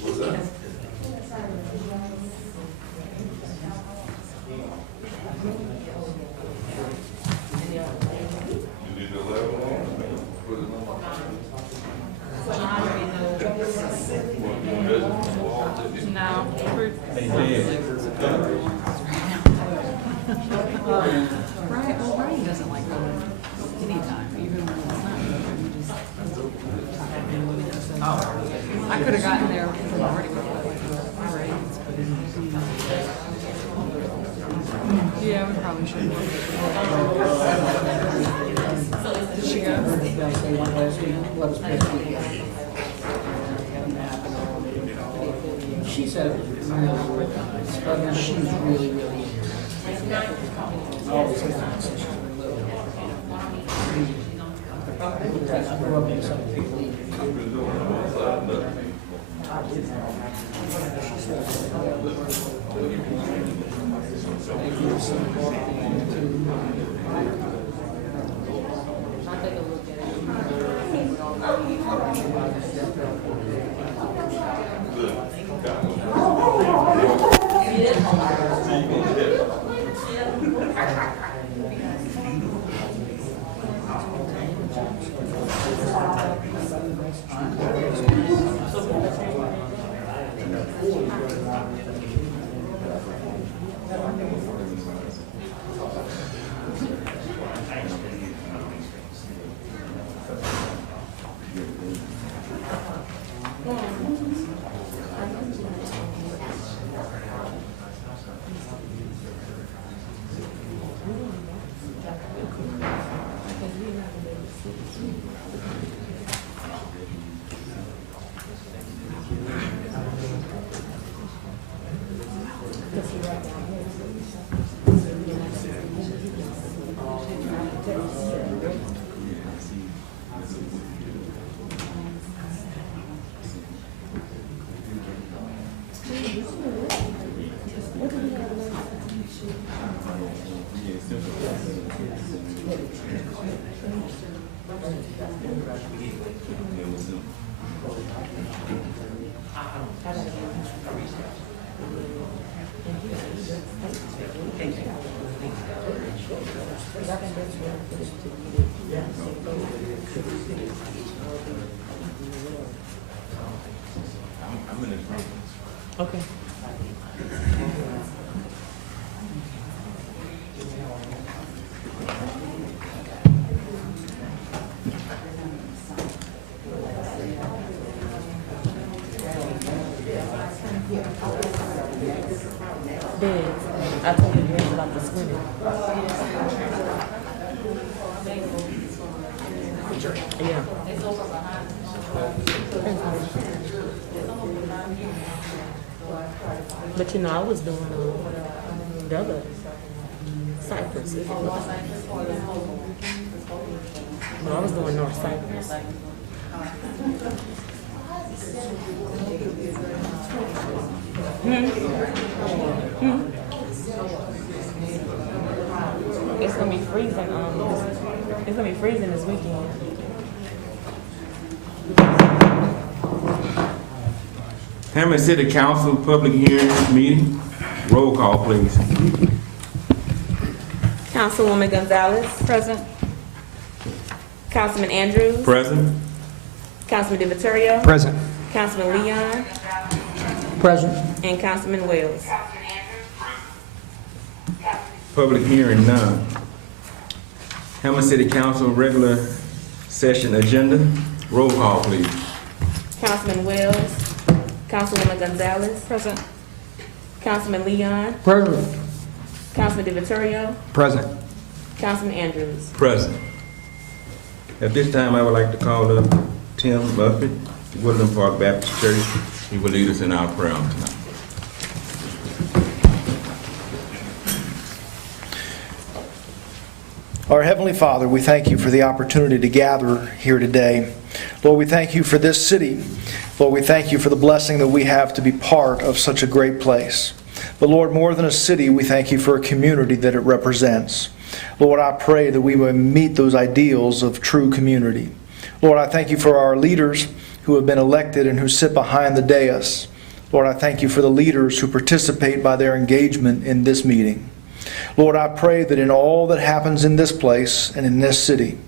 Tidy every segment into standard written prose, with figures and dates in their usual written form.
What's that? You need the level on? Put it on. No. Right, well, Ryan doesn't like going anytime, even when it's not. He just, I could have gotten there because I'm already with my grades, but yeah, we probably should. Did she go? She said she's really, really always has. I grew up in some people eat. Okay. I told you about the swimming. Yeah. But you know, I was doing the other Cypress. No, I was doing North Cypress. It's gonna be freezing. It's gonna be freezing this weekend. Hammond City Council public hearing meeting. Roll call, please. Councilwoman Gonzalez. Present. Councilman Andrews. Present. Councilman DiVittorio. Present. Councilman Leon. Present. And Councilman Wells. Public hearing none. Hammond City Council regular session agenda. Roll call, please. Councilman Wells. Councilwoman Gonzalez. Present. Councilman Leon. Present. Councilman DiVittorio. Present. Councilman Andrews. Present. At this time, I would like to call up Tim Buffett, Woodland Park Baptist Church. He will lead us in our prayer tonight. Our Heavenly Father, we thank you for the opportunity to gather here today. Lord, we thank you for this city. Lord, we thank you for the blessing that we have to be part of such a great place. But Lord, more than a city, we thank you for a community that it represents. Lord, I pray that we will meet those ideals of true community. Lord, I thank you for our leaders who have been elected and who sit behind the dais. Lord, I thank you for the leaders who participate by their engagement in this meeting. Lord, I pray that in all that happens in this place and in this city,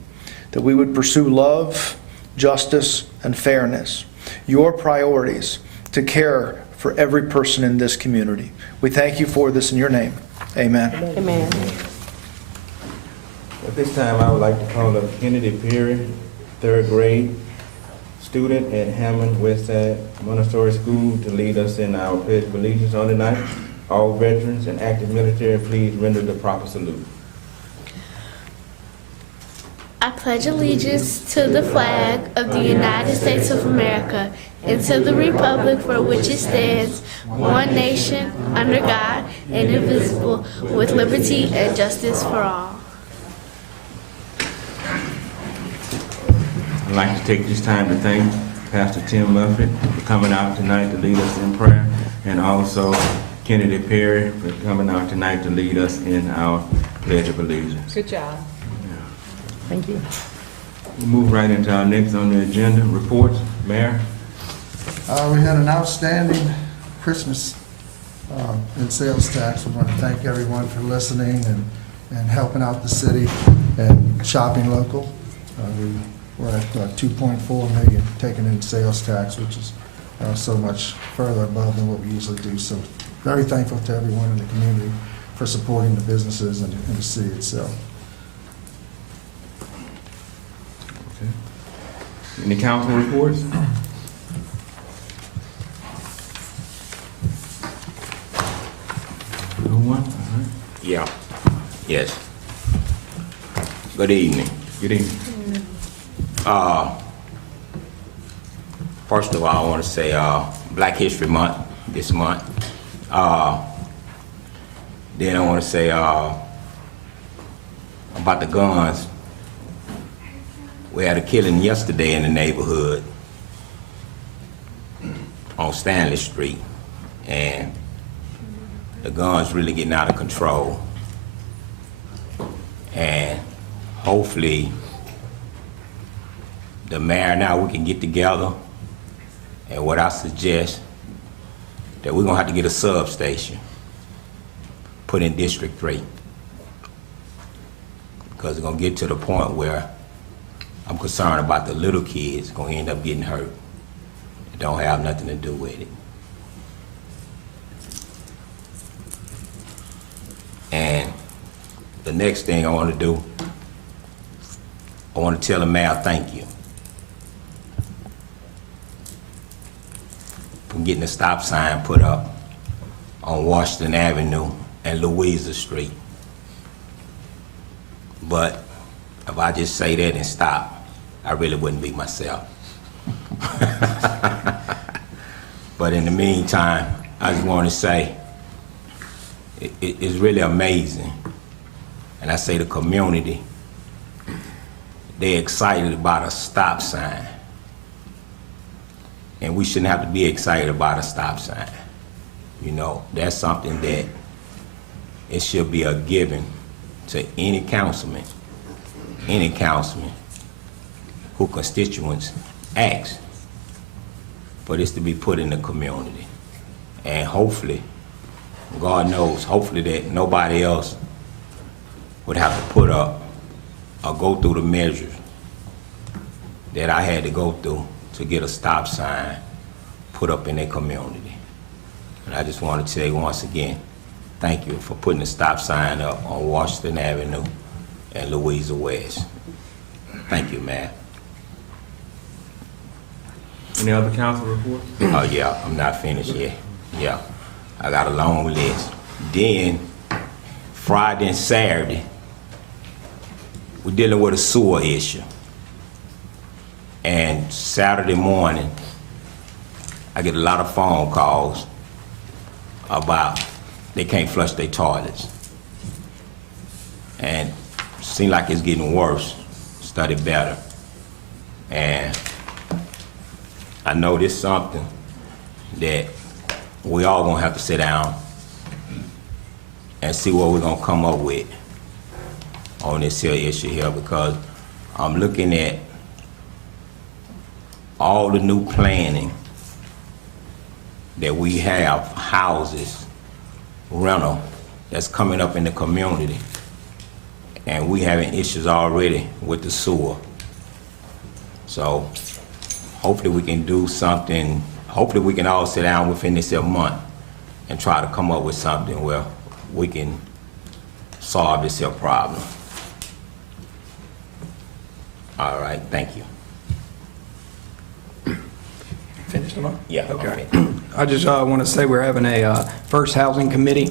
that we would pursue love, justice, and fairness, your priorities to care for every person in this community. We thank you for this in your name. Amen. Amen. At this time, I would like to call up Kennedy Perry, 3rd grade student at Hammond Westside Montessori School, to lead us in our Pledge of Allegiance on tonight. All veterans and active military, please render the proper salute. I pledge allegiance to the flag of the United States of America and to the republic for which it stands, one nation, under God, indivisible, with liberty and justice for all. I'd like to take this time to thank Pastor Tim Murphy for coming out tonight to lead us in prayer, and also Kennedy Perry for coming out tonight to lead us in our Pledge of Allegiance. Good job. Thank you. We'll move right into our next on the agenda, reports. Mayor? We had an outstanding Christmas in sales tax. We want to thank everyone for listening and helping out the city and shopping local. We're at 2.4 million taken in sales tax, which is so much further above than what we usually do. So very thankful to everyone in the community for supporting the businesses and the city itself. Okay. Any council reports? No one? All right. Yeah. Yes. Good evening. Good evening. First of all, I want to say Black History Month this month. Then I want to say about the guns. We had a killing yesterday in the neighborhood on Stanley Street, and the guns really getting out of control. And hopefully the mayor now, we can get together, and what I suggest, that we're gonna have to get a substation put in District 3. Because it's gonna get to the point where I'm concerned about the little kids gonna end up getting hurt. It don't have nothing to do with it. And the next thing I wanna do, I wanna tell the mayor thank you for getting the stop sign put up on Washington Avenue and Louisa Street. But if I just say that and stop, I really wouldn't be myself. But in the meantime, I just want to say it's really amazing. And I say the community, they're excited about a stop sign. And we shouldn't have to be excited about a stop sign. You know, that's something that it should be a given to any councilman who constituents ask for this to be put in the community. And hopefully, God knows, hopefully that nobody else would have to put up or go through the measures that I had to go through to get a stop sign put up in their community. And I just want to tell you once again, thank you for putting the stop sign up on Washington Avenue and Louisa West. Thank you, man. Any other council reports? Oh yeah, I'm not finished yet. Yeah, I got a long list. Then Friday and Saturday, we're dealing with a sewer issue. And Saturday morning, I get a lot of phone calls about they can't flush their toilets. And it seems like it's getting worse, study better. And I know this is something that we all gonna have to sit down and see what we're gonna come up with. on this here issue here, because I'm looking at all the new planning that we have, houses, rental, that's coming up in the community. And we having issues already with the sewer. So hopefully we can do something, hopefully we can all sit down within this month and try to come up with something where we can solve this here problem. All right, thank you. Finished on? Yeah, Okay. okay. I just want to say we're having a first housing committee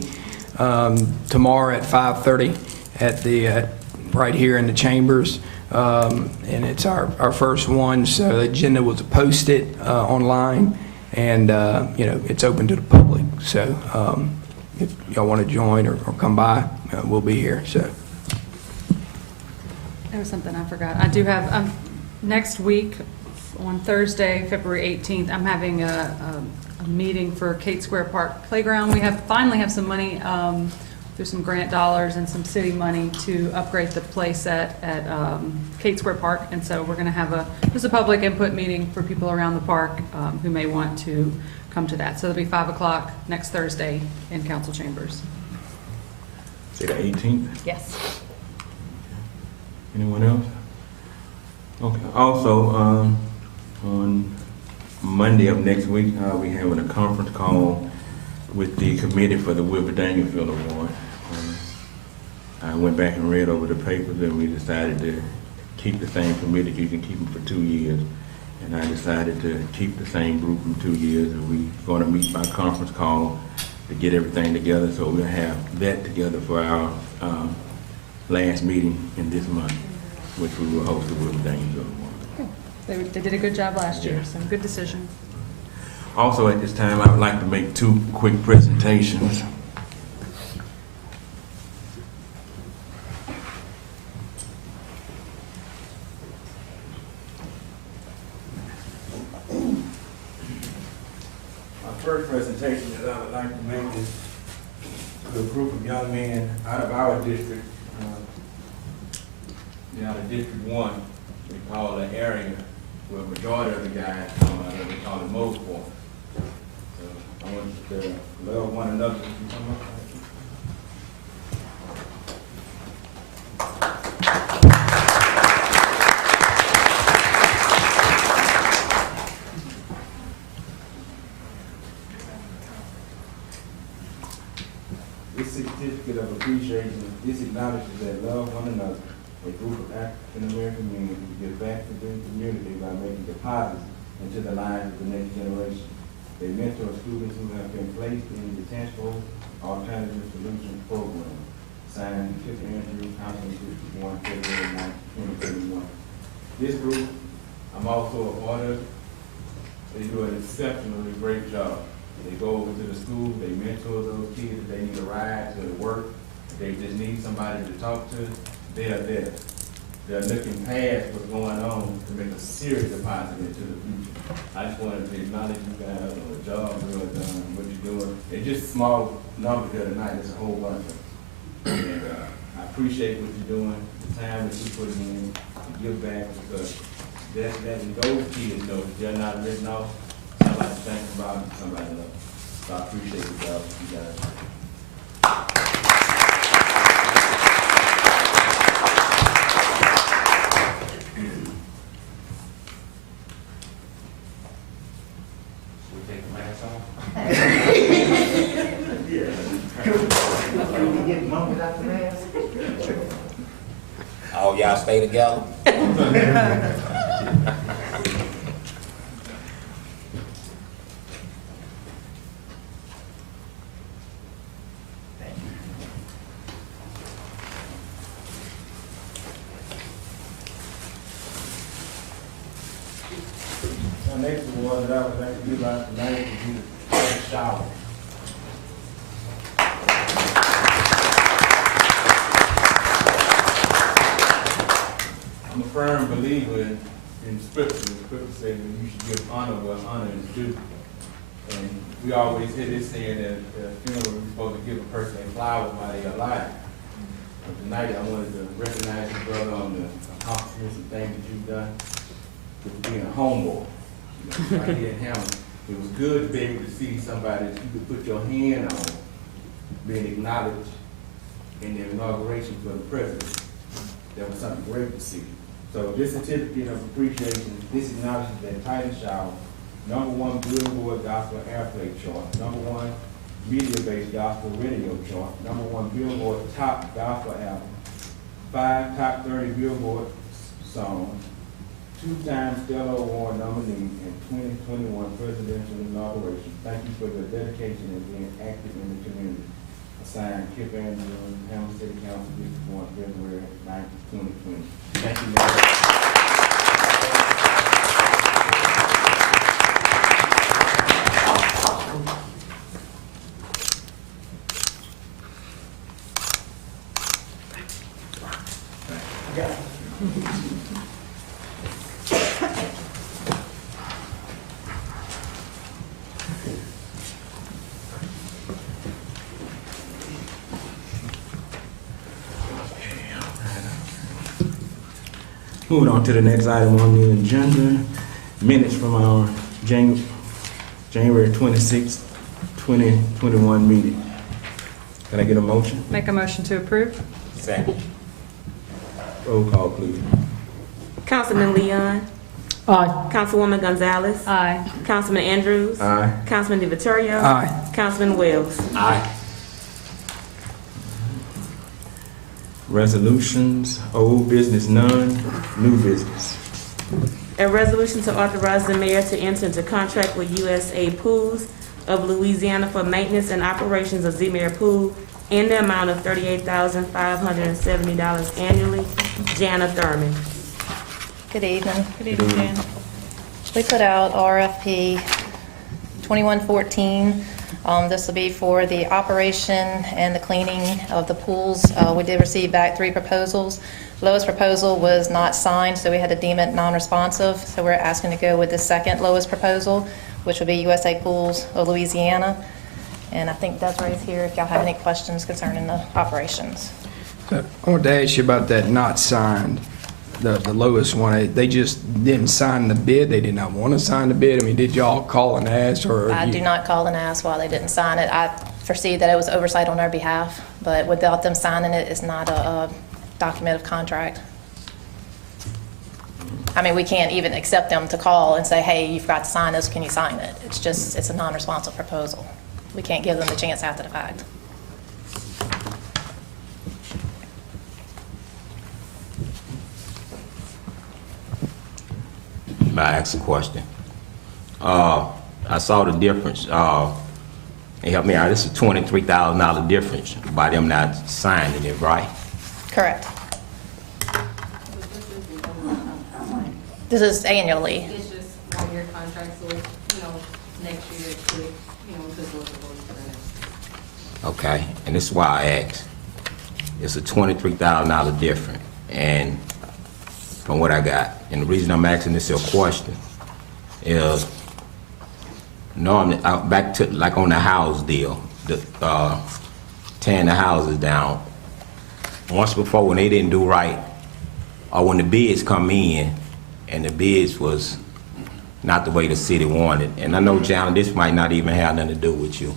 tomorrow at 5:30 at the right here in the chambers, and it's our first one. So the agenda was posted online, and it's open to the public. So if y'all want to join or come by, we'll be here. So There was something I forgot. I do have, next week, on Thursday, February 18th, I'm having a meeting for Kate Square Park Playground. We finally have some money through some grant dollars and some city money to upgrade the play set at Kate Square Park. And so we're going to have just a public input meeting for people around the park who may want to come to that. So it'll be 5 o'clock next Thursday in council chambers. Say the 18th? Yes. Anyone else? Okay. Also, on Monday of next week, I'll be having a conference call with the committee for the Wilbur Dangerfield Award. I went back and read over the papers, and we decided to keep the same committee. You can keep them for 2 years. And I decided to keep the same group in 2 years. And we're going to meet by conference call to get everything together. So we'll have that together for our last meeting in this month, which we will host the Wilbur Dangerfield Award. They did a good job last year, Yeah. so good decision. Also, at this time, I would like to make 2 quick presentations. My first presentation that I would like to make is to a group of young men out of our district, out of District 1. We call the area where the majority of the guys come out of, we call it Moseport. So I want you to love one another. This certificate of appreciation, this acknowledges that love one another. A group of African-American men who give back to their community by making deposits into the lives of the next generation. They mentor students who have been placed in the Tangible Alternative Solutions Program. Signed, Kip Andrew, Council District 1, February 9, 2031. This group, I'm also a part of. They do an exceptionally great job. They go over to the school, they mentor those kids. If they need a ride to work, if they just need somebody to talk to, they are there. They're looking past what's going on to make a serious deposit into the future. I just wanted to acknowledge you guys on the job well done, what you're doing. It's just small numbers there tonight, it's a whole bunch of them. And I appreciate what you're doing, the time that you're putting in to give back, because that's those kids know that they're not written off. Somebody thinks about it, somebody loves. So I appreciate the job that you guys do. All y'all stay together? The next award that I would like to give out tonight would be the first shower. I'm a firm believer in Scripture. The Scripture says that you should give honor where honor is due. And we always hear this saying that at a funeral we're supposed to give a person a flower while they're alive. But tonight, I wanted to recognize you, brother, on the accomplishments and things that you've done with being a homeboy. You know, right here in Hammond, it was good to be able to see somebody that you could put your hand on being acknowledged in the inauguration for the president. That was something great to see. So this certificate of appreciation, this acknowledges that Titus Shaw, #1 Billboard Gospel Airplay Chart, #1 Media-Based Gospel Radio Chart, #1 Billboard Top Gospel Album, 5 Top 30 Billboard Songs, 2-time Stellar Award nominee, and 2021 Presidential Inauguration. Thank you for your dedication and being active in the community. Signed, Kip Andrews, Hammond City Council, District 1, February 9, 2020. Thank you, Mayor. Moving on to the next item on the agenda, minutes from our January 26, 2021 meeting. Can I get a motion? Make a motion to approve? Second. Roll call, please. Councilman Leon. Aye. Councilwoman Gonzalez. Aye. Councilman Andrews. Aye. Councilman DeVittorio. Aye. Councilman Wells. Aye. Resolutions, old business none, new business. A resolution to authorize the mayor to enter into contract with USA Pools of Louisiana for maintenance and operations of Zemire Pool in the amount of $38,570 annually. Jana Thurman. Good evening. Good evening, Jana. We put out RFP 2114. This will be for the operation and the cleaning of the pools. We did receive back 3 proposals. Lowest proposal was not signed, so we had to deem it non-responsive. So we're asking to go with the second lowest proposal, which would be USA Pools of Louisiana. And I think Desiree's here if y'all have any questions concerning the operations. So I wanted to ask you about that not signed, the lowest one. They just didn't sign the bid. They did not want to sign the bid. I mean, did y'all call and ask, or? I do not call and ask why they didn't sign it. I foresee that it was oversight on their behalf, but without them signing it, it's not a document of contract. I mean, we can't even accept them to call and say, hey, you forgot to sign this, can you sign it? It's just, it's a non-responsive proposal. We can't give them the chance after the fact. May I ask a question? I saw the difference. And help me out. This is a $23,000 difference by them not signing it, right? Correct. This is annually. It's just 1-year contract, so it's, next year it could, could go to those. Okay, and this is why I asked. It's a $23,000 difference, and from what I got, and the reason I'm asking this question is normally back to like on the house deal, the tearing the houses down. Once before, when they didn't do right, or when the bids come in, and the bids was not the way the city wanted. And I know, John, this might not even have nothing to do with you,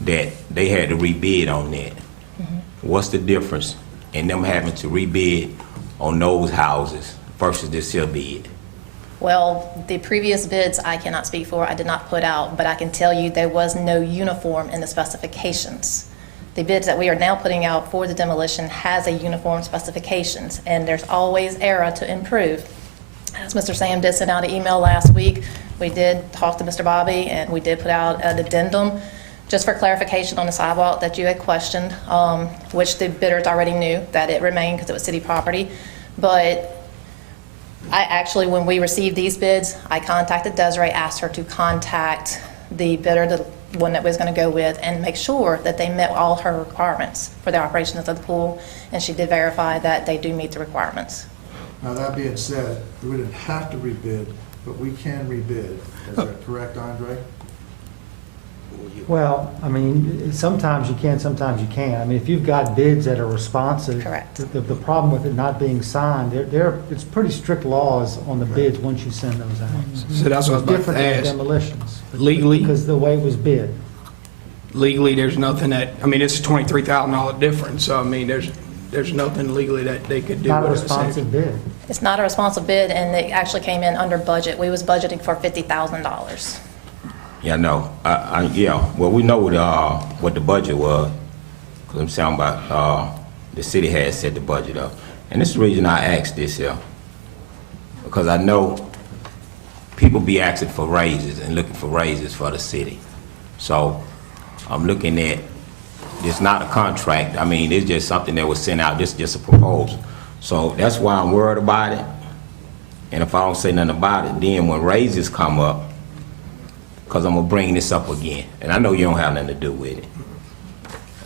that they had to rebid on that. Mm-hmm. What's the difference in them having to rebid on those houses versus this here bid? Well, the previous bids I cannot speak for, I did not put out, but I can tell you there was no uniform in the specifications. The bids that we are now putting out for the demolition has a uniform specifications, and there's always error to improve. As Mr. Sam did send out an email last week, we did talk to Mr. Bobby, and we did put out an addendum just for clarification on the sidewalk that you had questioned, which the bidders already knew that it remained because it was city property. But I actually, when we received these bids, I contacted Desiree, asked her to contact the bidder, the one that we was going to go with, and make sure that they met all her requirements for the operations of the pool, and she did verify that they do meet the requirements. Now, that being said, we didn't have to rebid, but we can rebid. Is that correct, Andre? Well, I mean, sometimes you can, sometimes you can't. I mean, if you've got bids that are responsive. Correct. The problem with it not being signed, it's pretty strict laws on the bids once you send those out. So that's what I was about to Different than ask. demolitions. Legally? Because the way it was bid. Legally, there's nothing that, I mean, it's a $23,000 difference, so I mean, there's nothing legally that they could do. Not a with it. responsive bid. It's not a responsive bid, and it actually came in under budget. We was budgeting for $50,000. Yeah, no, yeah, well, we know what the budget was, because I'm saying about, the city had set the budget up. And this is the reason I asked this here, because I know people be asking for raises and looking for raises for the city. So I'm looking at, it's not a contract, I mean, it's just something that was sent out, this is just a proposal. So that's why I'm worried about it, and if I don't say nothing about it, then when raises come up, because I'm gonna bring this up again, and I know you don't have nothing to do with it.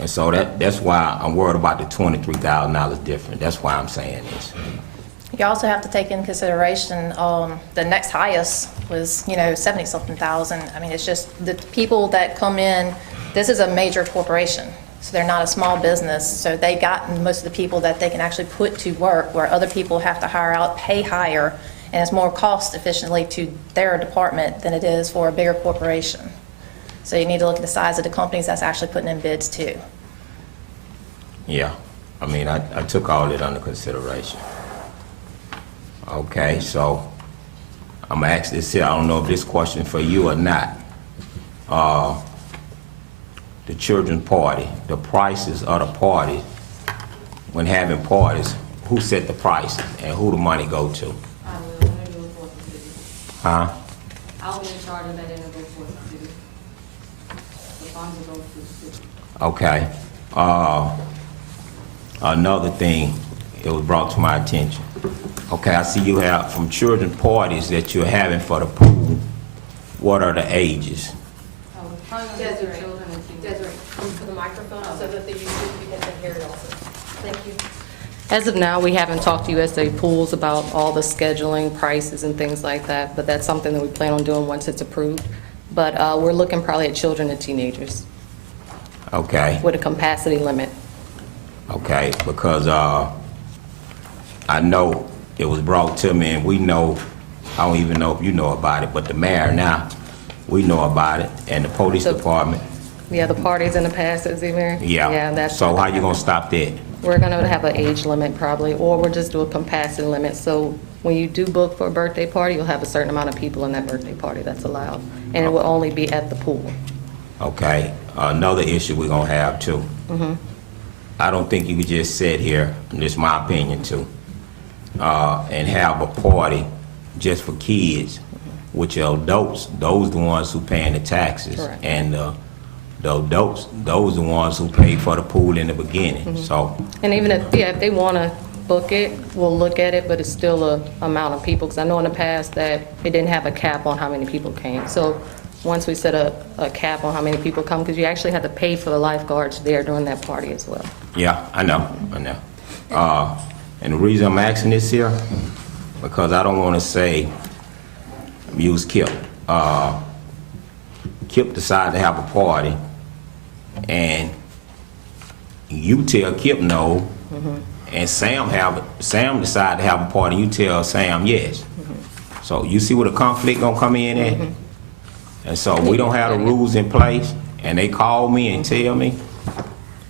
And so that's why I'm worried about the $23,000 difference. That's why I'm saying this. You also have to take in consideration, the next highest was, 70-something thousand. I mean, it's just the people that come in, this is a major corporation, so they're not a small business, so they got most of the people that they can actually put to work, where other people have to hire out, pay higher, and it's more cost efficiently to their department than it is for a bigger corporation. So you need to look at the size of the companies that's actually putting in bids too. Yeah, I mean, I took all that under consideration. Okay, so I'm gonna ask this here, I don't know if this question for you or not. The children's party, the prices of the party, when having parties, who set the prices and who the money go to? Huh? I'll be in charge of that and it'll go for the city. The funds will go to the city. Okay. Another thing that was brought to my attention. Okay, I see you have from children's parties that you're having for the pool. What are the ages? Desiree, children and teens. Desiree, come to the microphone so that the youth can hear it also. Thank you. As of now, we haven't talked to USA Pools about all the scheduling, prices, and things like that, but that's something that we plan on doing once it's approved. But we're looking probably at children and teenagers Okay. with a capacity limit. Okay, because I know it was brought to me, and we know, I don't even know if you know about it, but the mayor now, we know about it, and the police department. Yeah, the parties in the past, is it, Mary? Yeah. Yeah, that's. So how you gonna stop that? We're gonna have an age limit probably, or we'll just do a capacity limit. So when you do book for a birthday party, you'll have a certain amount of people in that birthday party that's allowed. And it will only be at the pool. Okay, another issue we're gonna have too. I don't think you could just sit here, and this is my opinion too, and have a party just for kids, which are adults. Those the ones who paying the taxes. Correct. And the adults, those the ones who pay for the pool in the beginning. So, And even if they wanna book it, we'll look at it, but it's still a amount of people. Because I know in the past that it didn't have a cap on how many people came. So once we set a cap on how many people come, because you actually have to pay for the lifeguards there during that party as well. yeah, I know. And the reason I'm asking this here, because I don't want to say use Kip. Kip decided to have a party, and you tell Kip no, and Sam decided to have a party, you tell Sam yes. So you see where the conflict gonna come in at? And so we don't have the rules in place, and they call me and tell me,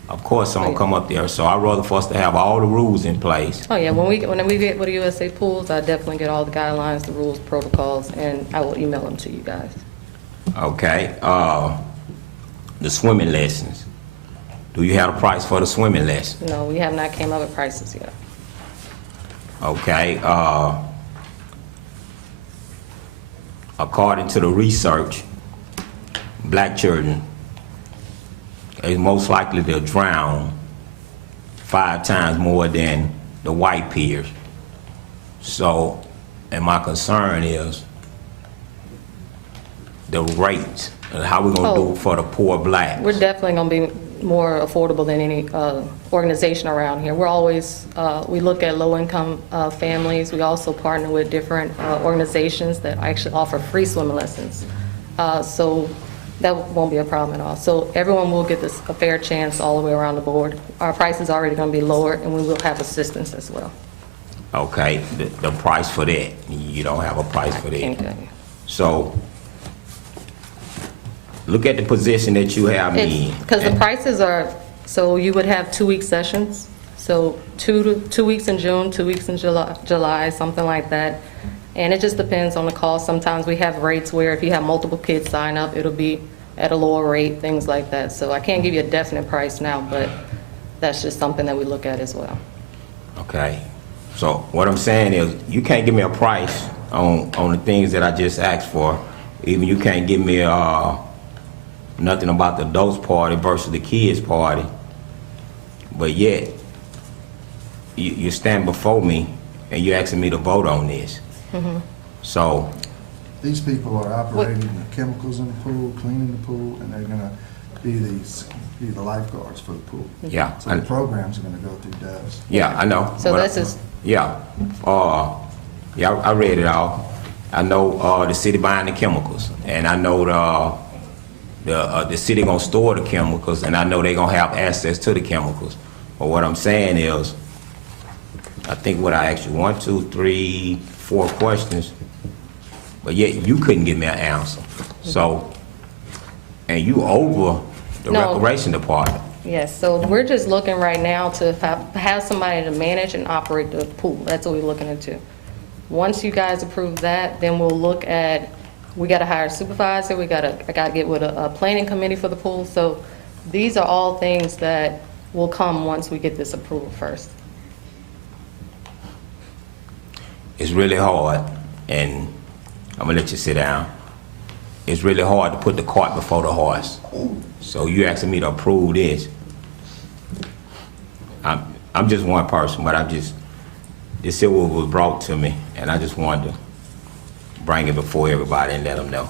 of course I'm gonna come up there. So I'd rather for us to have all the rules in place. Oh, yeah, when we get with the USA Pools, I definitely get all the guidelines, the rules, protocols, and I will email them to you guys. Okay, the swimming lessons. Do you have a price for the swimming lesson? No, we have not came up with prices yet. Okay, according to the research, black children is most likely to drown 5 times more than the white peers. So, and my concern is the rates, and how we're gonna do it for the poor blacks. We're definitely going to be more affordable than any organization around here. We're always, we look at low-income families. We also partner with different organizations that actually offer free swimming lessons. So That won't be a problem at all. So everyone will get a fair chance all the way around the board. Our price is already going to be lower, and we will have assistance as well. Okay, the price for that, you don't have a price for Can't that. tell you. So, look at the position that you have me in. Because the prices are, so you would have 2-week sessions. So 2 weeks in June, 2 weeks in July, something like that. And it just depends on the cost. Sometimes we have rates where if you have multiple kids sign up, it'll be at a lower rate, things like that. So I can't give you a definite price now, but that's just something that we look at as well. Okay, so what I'm saying is, you can't give me a price on the things that I just asked for. Even you can't give me nothing about the adults party versus the kids party. But yet, you stand before me and you're asking me to vote on this. So, These people are operating the chemicals in the pool, cleaning the pool, and they're gonna be the lifeguards for the pool. yeah, So the programs are gonna go through Devs. yeah, I know. So But- this is, Yeah, I read it all. I know the city buying the chemicals, and I know the city gonna store the chemicals, and I know they gonna have access to the chemicals. But what I'm saying is, I think what I asked you, 1, 2, 3, 4 questions, but yet you couldn't give me an answer. So, and you over the No. recreation department. yes, so we're just looking right now to have somebody to manage and operate the pool. That's what we're looking into. Once you guys approve that, then we'll look at, we gotta hire a supervisor, I gotta get with a planning committee for the pool. So these are all things that will come once we get this approval first. It's really hard, and I'm gonna let you sit down. It's really hard to put the cart before the horse. So you asking me to approve this. I'm just one person, but this is what was brought to me, and I just wanted to bring it before everybody and let them know.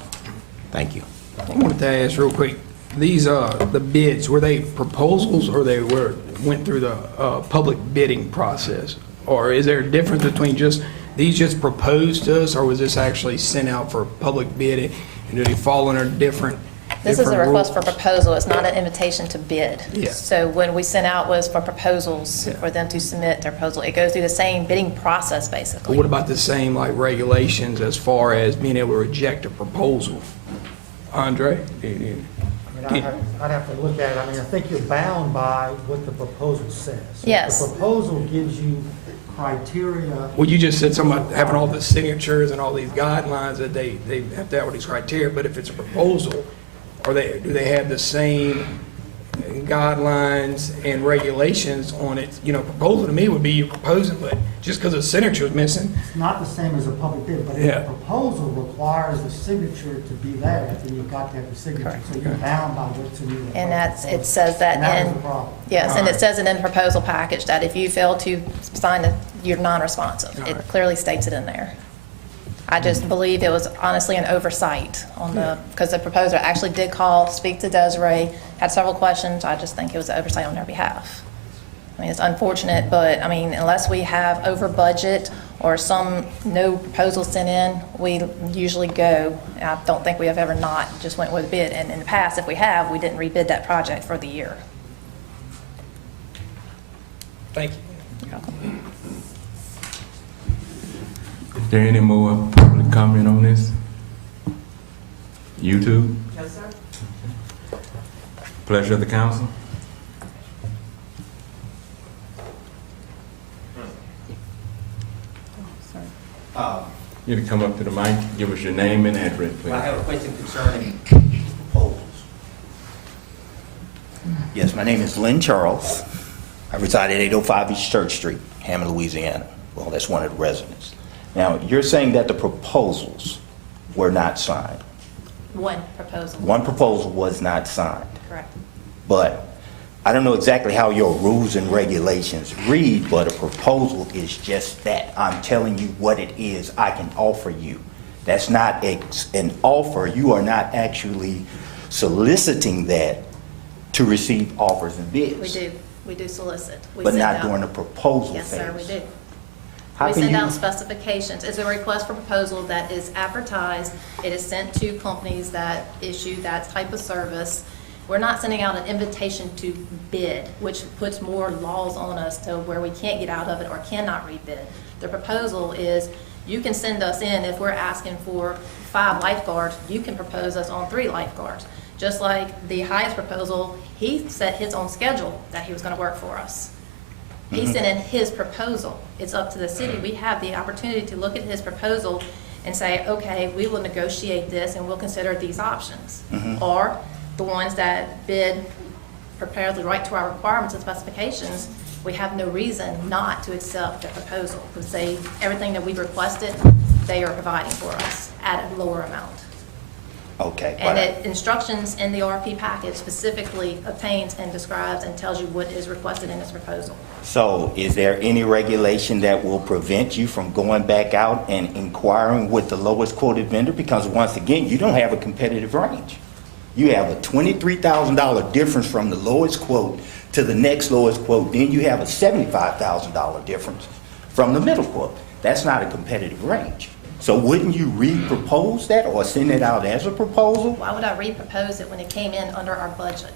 Thank you. I wanted to ask real quick, these, the bids, were they proposals or went through the public bidding process? Or is there a difference between these just proposed to us, or was this actually sent out for public bidding? And do they fall under different This is a request for rules? proposal, it's not an invitation to bid. Yeah. So when we sent out was for proposals, Yeah. for them to submit their proposal. It goes through the same bidding process, But basically. what about the same like regulations as far as being able to reject a proposal? Andre? I mean, I'd have to look at it. I mean, I think you're bound by what the proposal says. So Yes. The proposal gives you criteria. Well, you just said something about having all the signatures and all these guidelines that they have to have all these criteria, but if it's a proposal, do they have the same guidelines and regulations on it? You know, proposal to me would be you proposing, but just because a signature is missing, It's not the same as a public bid, but if Yeah. a proposal requires the signature to be there, then you've got to have the signature. So you're bound by what's in your proposal. And it says that And that was in, the problem. yes, and it says it in the proposal package that if you fail to sign it, you're non-responsive. All It right. clearly states it in there. I just believe it was honestly an oversight on because the proposer actually did call, speak to Desiree, had several questions. I just think it was an oversight on their behalf. I mean, it's unfortunate, but I mean, unless we have over budget or no proposal sent in, we usually go. I don't think we have ever not just went with a bid. And in the past, if we have, we didn't rebid that project for the year. thank you. Is there any more public comment on this? YouTube? Yes, sir. Pleasure of the council? You to come up to the mic, give us your name and address, please. I have a question concerning proposals. Yes, my name is Lynn Charles. I reside at 805 East Church Street, Hammond, Louisiana. Well, that's one of the residents. Now, you're saying that the proposals were not signed. One proposal. One proposal was not signed. Correct. But I don't know exactly how your rules and regulations read, but a proposal is just that. I'm telling you what it is I can offer you. That's not an offer. You are not actually soliciting that to receive offers and bids. We do solicit. We But send not out- during the proposal phase. Yes, sir, we do. We send out specifications. It's a request for proposal that is advertised. It is sent to companies that issue that type of service. We're not sending out an invitation to bid, which puts more laws on us to where we can't get out of it or cannot rebid. The proposal is you can send us in if we're asking for 5 lifeguards, you can propose us on 3 lifeguards. Just like the highest proposal, he set his own schedule that he was going to work for us. He sent in his proposal. It's up to the city. We have the opportunity to look at his proposal and say, okay, we will negotiate this and we'll consider these options. Or the ones that bid preparedly right to our requirements and specifications, we have no reason not to accept the proposal because everything that we've requested, they are providing for us at a lower amount. Okay. And instructions in the RFP package specifically obtains and describes and tells you what is requested in this proposal. So is there any regulation that will prevent you from going back out and inquiring with the lowest quoted vendor? Because once again, you don't have a competitive range. You have a $23,000 difference from the lowest quote to the next lowest quote. Then you have a $75,000 difference from the middle quote. That's not a competitive range. So wouldn't you re-propose that or send it out as a proposal? Why would I re-propose it when it came in under our budget?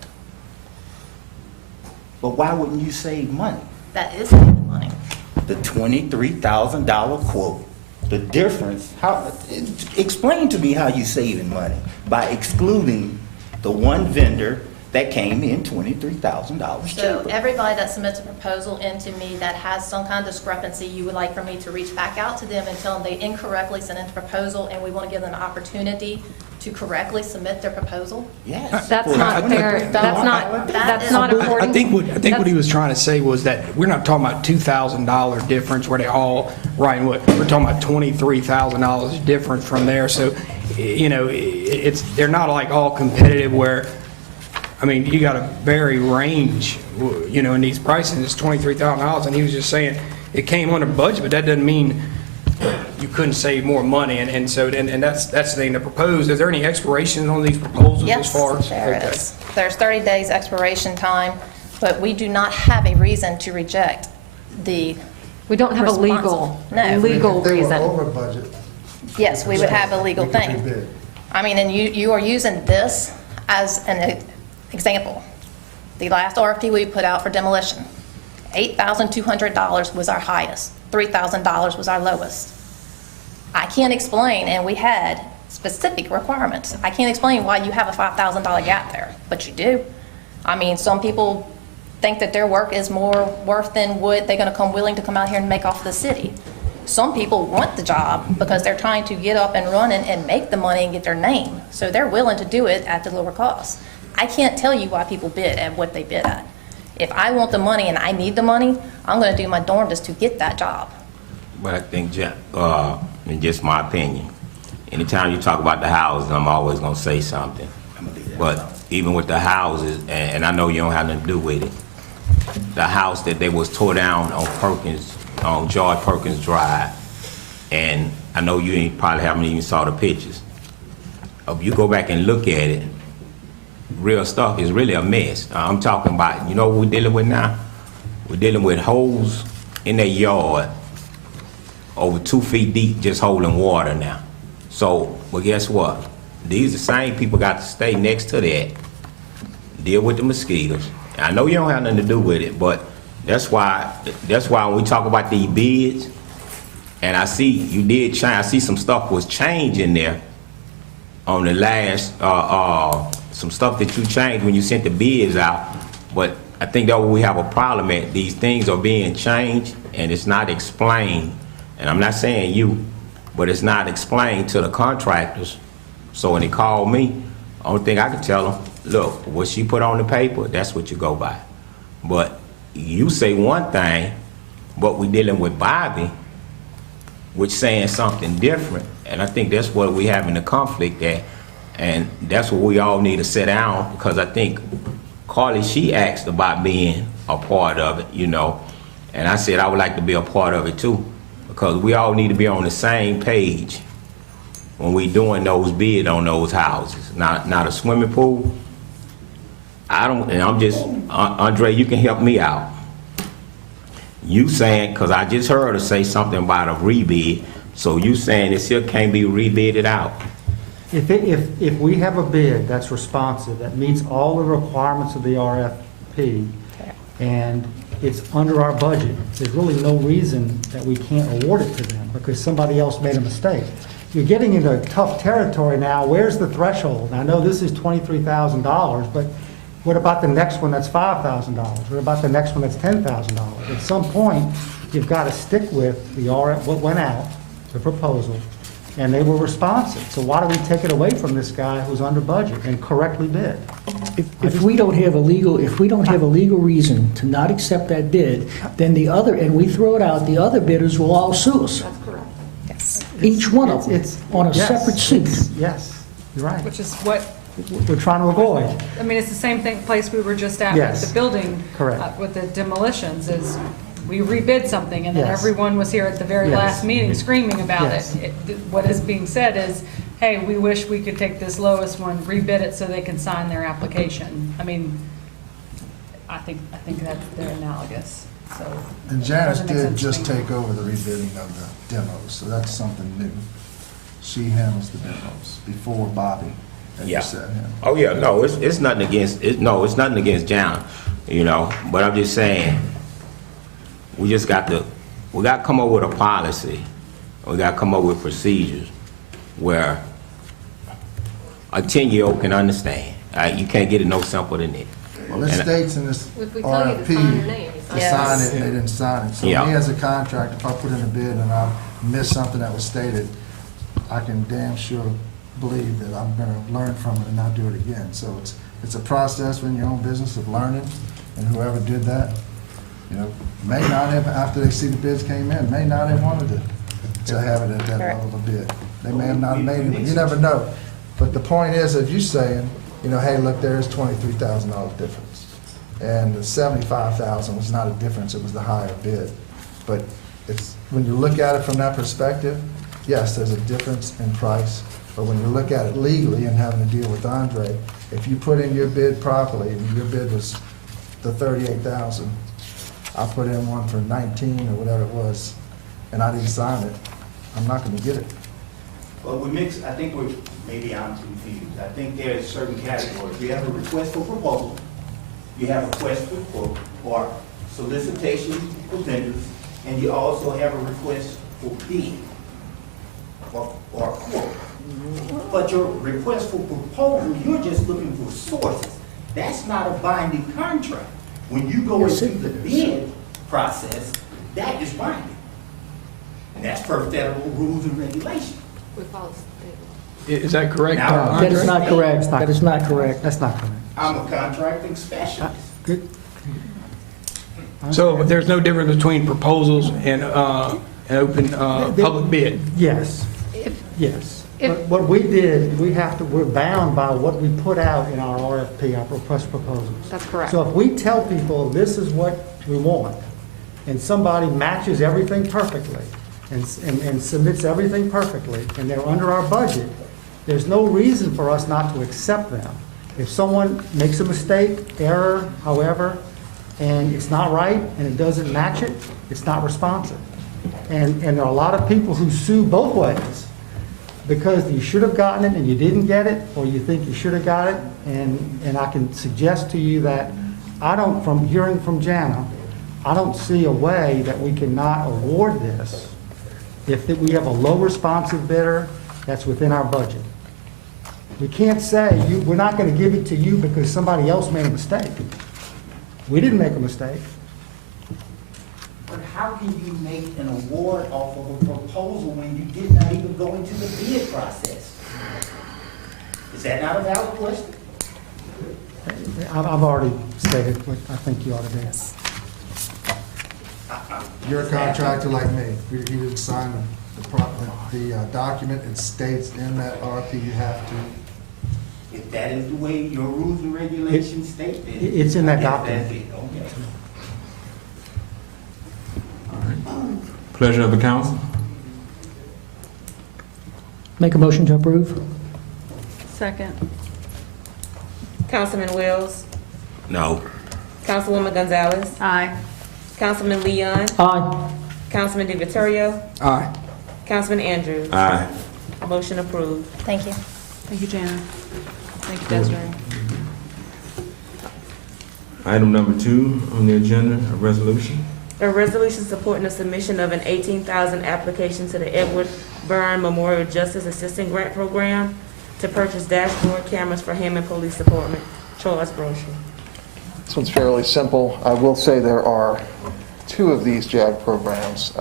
But why wouldn't you save money? That is saving money. The $23,000 quote, the difference, explain to me how you saving money by excluding the one vendor that came in $23,000 So cheaper. everybody that submits a proposal into me that has some kind of discrepancy, you would like for me to reach back out to them and tell them they incorrectly sent in the proposal and we want to give them an opportunity to correctly submit their proposal? Yes. That's not fair. That's not according. I think what he was trying to say was that we're not talking about $2,000 difference where they all right. We're talking about $23,000 difference from there. So, you know, they're not like all competitive where. I mean, you got a very range, you know, in these prices. It's $23,000, and he was just saying it came under budget, but that doesn't mean you couldn't save more money. And that's the thing to propose. Is there any expiration on these proposals as far as? Yes, there is. There's 30 days expiration time, but we do not have a reason to reject the. We don't have a legal reason. Over budget. Yes, we would have a legal We could thing. rebid. I mean, and you are using this as an example. The last RFP we put out for demolition, $8,200 was our highest, $3,000 was our lowest. I can't explain, and we had specific requirements. I can't explain why you have a $5,000 gap there, but you do. I mean, some people think that their work is more worth than what they're gonna come willing to come out here and make off the city. Some people want the job because they're trying to get up and run and make the money and get their name. So they're willing to do it at the lower cost. I can't tell you why people bid at what they bid at. If I want the money and I need the money, I'm gonna do my darndest to get that job. But I think, in just my opinion, anytime you talk about the houses, I'm always gonna say something. But even with the houses, and I know you don't have nothing to do with it, the house that they was tore down on George Perkins Drive, and I know you probably haven't even saw the pictures. If you go back and look at it, real stuff is really a mess. I'm talking about, you know what we're dealing with now? We're dealing with holes in their yard over 2 feet deep just holding water now. So, well, guess what? These the same people got to stay next to that, deal with the mosquitoes. I know you don't have nothing to do with it, but that's why when we talk about these bids, and I see you did change, I see some stuff was changing there on the last, some stuff that you changed when you sent the bids out, but I think that we have a problem at, these things are being changed and it's not explained, and I'm not saying you, but it's not explained to the contractors. So when they call me, only thing I can tell them, look, what she put on the paper, that's what you go by. But you say one thing, but we dealing with Bobby, which saying something different, and I think that's what we having the conflict at. And that's what we all need to sit down, because I think Carly, she asked about being a part of it, you know. And I said I would like to be a part of it too, because we all need to be on the same page when we doing those bids on those houses. Now the swimming pool, and I'm just, Andre, you can help me out. You saying, because I just heard her say something about a rebid, so you saying it still can't be rebidded out? If we have a bid that's responsive, that meets all the requirements of the RFP, and it's under our budget, there's really no reason that we can't award it to them because somebody else made a mistake. You're getting into tough territory now. Where's the threshold? I know this is $23,000, but what about the next one that's $5,000? What about the next one that's $10,000? At some point, you've got to stick with the what went out, the proposal, and they were responsive. So why do we take it away from this guy who's under budget and correctly bid? If we don't have a legal reason to not accept that bid, then the other, and we throw it out, the other bidders will all sue us. That's correct. Yes. Each one of them, on a Yes, separate suit. Yes, you're right. Which is what, We're trying to avoid. I mean, it's the same place we were just at with Yes. the building. Correct. With the demolitions, is we rebid something, and then Yes. everyone was here at the very Yes. last meeting screaming about Yes. it. What is being said is, hey, we wish we could take this lowest one, rebid it so they can sign their application. I mean, I think they're analogous, so. And Janice doesn't make did sense to just me. take over the rebidding of the demos, so that's something new. She handles the demos before Bobby, as you Yeah. said. Oh, yeah, no, it's nothing against, it's nothing against John, you know, but I'm just saying, we got to come up with a policy, we got to come up with procedures where a 10-year-old can understand. You can't get it no simpler than that. Well, it states in this If we tell you to sign your RFP, name, you to sign Yes. sign it, and they didn't sign it. So me Yeah. as a contractor, if I put in a bid and I miss something that was stated, I can damn sure believe that I'm gonna learn from it and not do it again. So it's a process in your own business of learning, and whoever did that, you know, may not have, after they see the bids came in, may not have wanted to have it at that Correct. level of bid. They may have not made it, but you never know. But the point is, if you're saying, you know, hey, look, there is $23,000 difference. And the 75,000 was not a difference, it was the higher bid. But it's, when you look at it from that perspective, yes, there's a difference in price. But when you look at it legally and having to deal with Andre, if you put in your bid properly, and your bid was the 38,000, I put in one for 19 or whatever it was, and I didn't sign it, I'm not gonna get it. Well, I think maybe I'm confused. I think there's certain categories. You have a request for proposal, you have a request for quote, or solicitation for vendors, and you also have a request for bid, or quote. But your request for proposal, you're just looking for sources. That's not a binding contract. When you go into the bid process, that is binding. And that's per federal rules and regulations. We follow state law. Is that correct? Now, That is not correct. That is not correct. That's not correct. I'm a contracting specialist. Good. So there's no difference between proposals and an open public bid? Yes, yes. But what we did, we're bound by what we put out in our RFP, our request proposals. That's correct. So if we tell people this is what we want, and somebody matches everything perfectly, and submits everything perfectly, and they're under our budget, there's no reason for us not to accept them. If someone makes a mistake, error, however, and it's not right, and it doesn't match it, it's not responsive. And there are a lot of people who sue both ways, because you should have gotten it and you didn't get it, or you think you should have got it, and I can suggest to you that from hearing from Jana, I don't see a way that we cannot award this if we have a low responsive bidder that's within our budget. We can't say, we're not going to give it to you because somebody else made a mistake. We didn't make a mistake. But how can you make an award off of a proposal when you did not even go into the bid process? Is that not a valid question? I've already stated what I think you ought to do. You're a contractor like me. He didn't sign the document. It states in that RFP you have to. If that is the way your rules and regulations state it. It's in that I guess document. that's it. Okay. Pleasure of the council. Make a motion to approve? Second. Councilman Wells, No. Councilwoman Gonzalez, Aye. Councilman Leon, Aye. Councilman DeViterio, Aye. Councilman Andrews. Aye. Motion approved. Thank you. Thank you, Jana. Thank you, Desiree. Item number 2 on the agenda, a resolution. A resolution supporting the submission of an 18,000 application to the Edward Byrne Memorial Justice Assistant Grant Program to purchase dashboard cameras for Hammond Police Department. Charles Brochus. This one's fairly simple. I will say there are 2 of these JAG programs.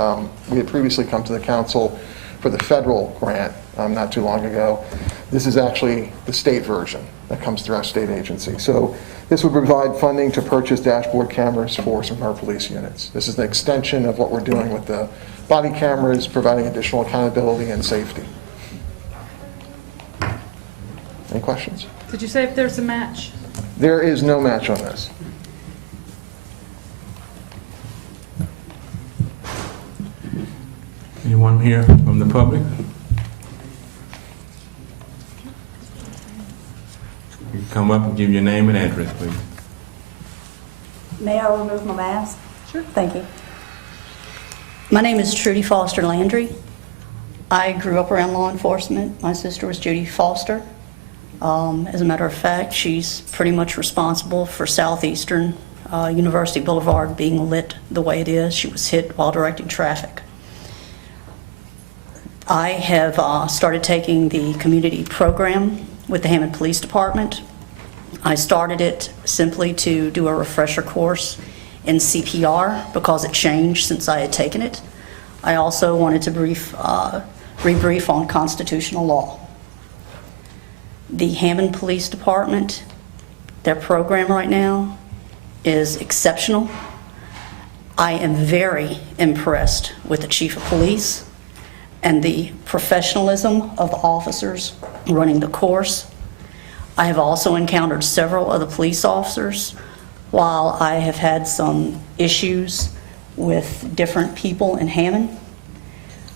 We had previously come to the council for the federal grant not too long ago. This is actually the state version that comes through our state agency. So this would provide funding to purchase dashboard cameras for some of our police units. This is the extension of what we're doing with the body cameras, providing additional accountability and safety. Any questions? Did you say if there's a match? There is no match on this. Anyone here from the public? You can come up and give your name and address, please. May I remove my mask? Sure. Thank you. My name is Trudy Foster Landry. I grew up around law enforcement. My sister was Judy Foster. As a matter of fact, she's pretty much responsible for Southeastern University Boulevard being lit the way it is. She was hit while directing traffic. I have started taking the community program with the Hammond Police Department. I started it simply to do a refresher course in CPR because it changed since I had taken it. I also wanted to rebrief on constitutional law. The Hammond Police Department, their program right now is exceptional. I am very impressed with the Chief of Police and the professionalism of the officers running the course. I have also encountered several of the police officers. While I have had some issues with different people in Hammond,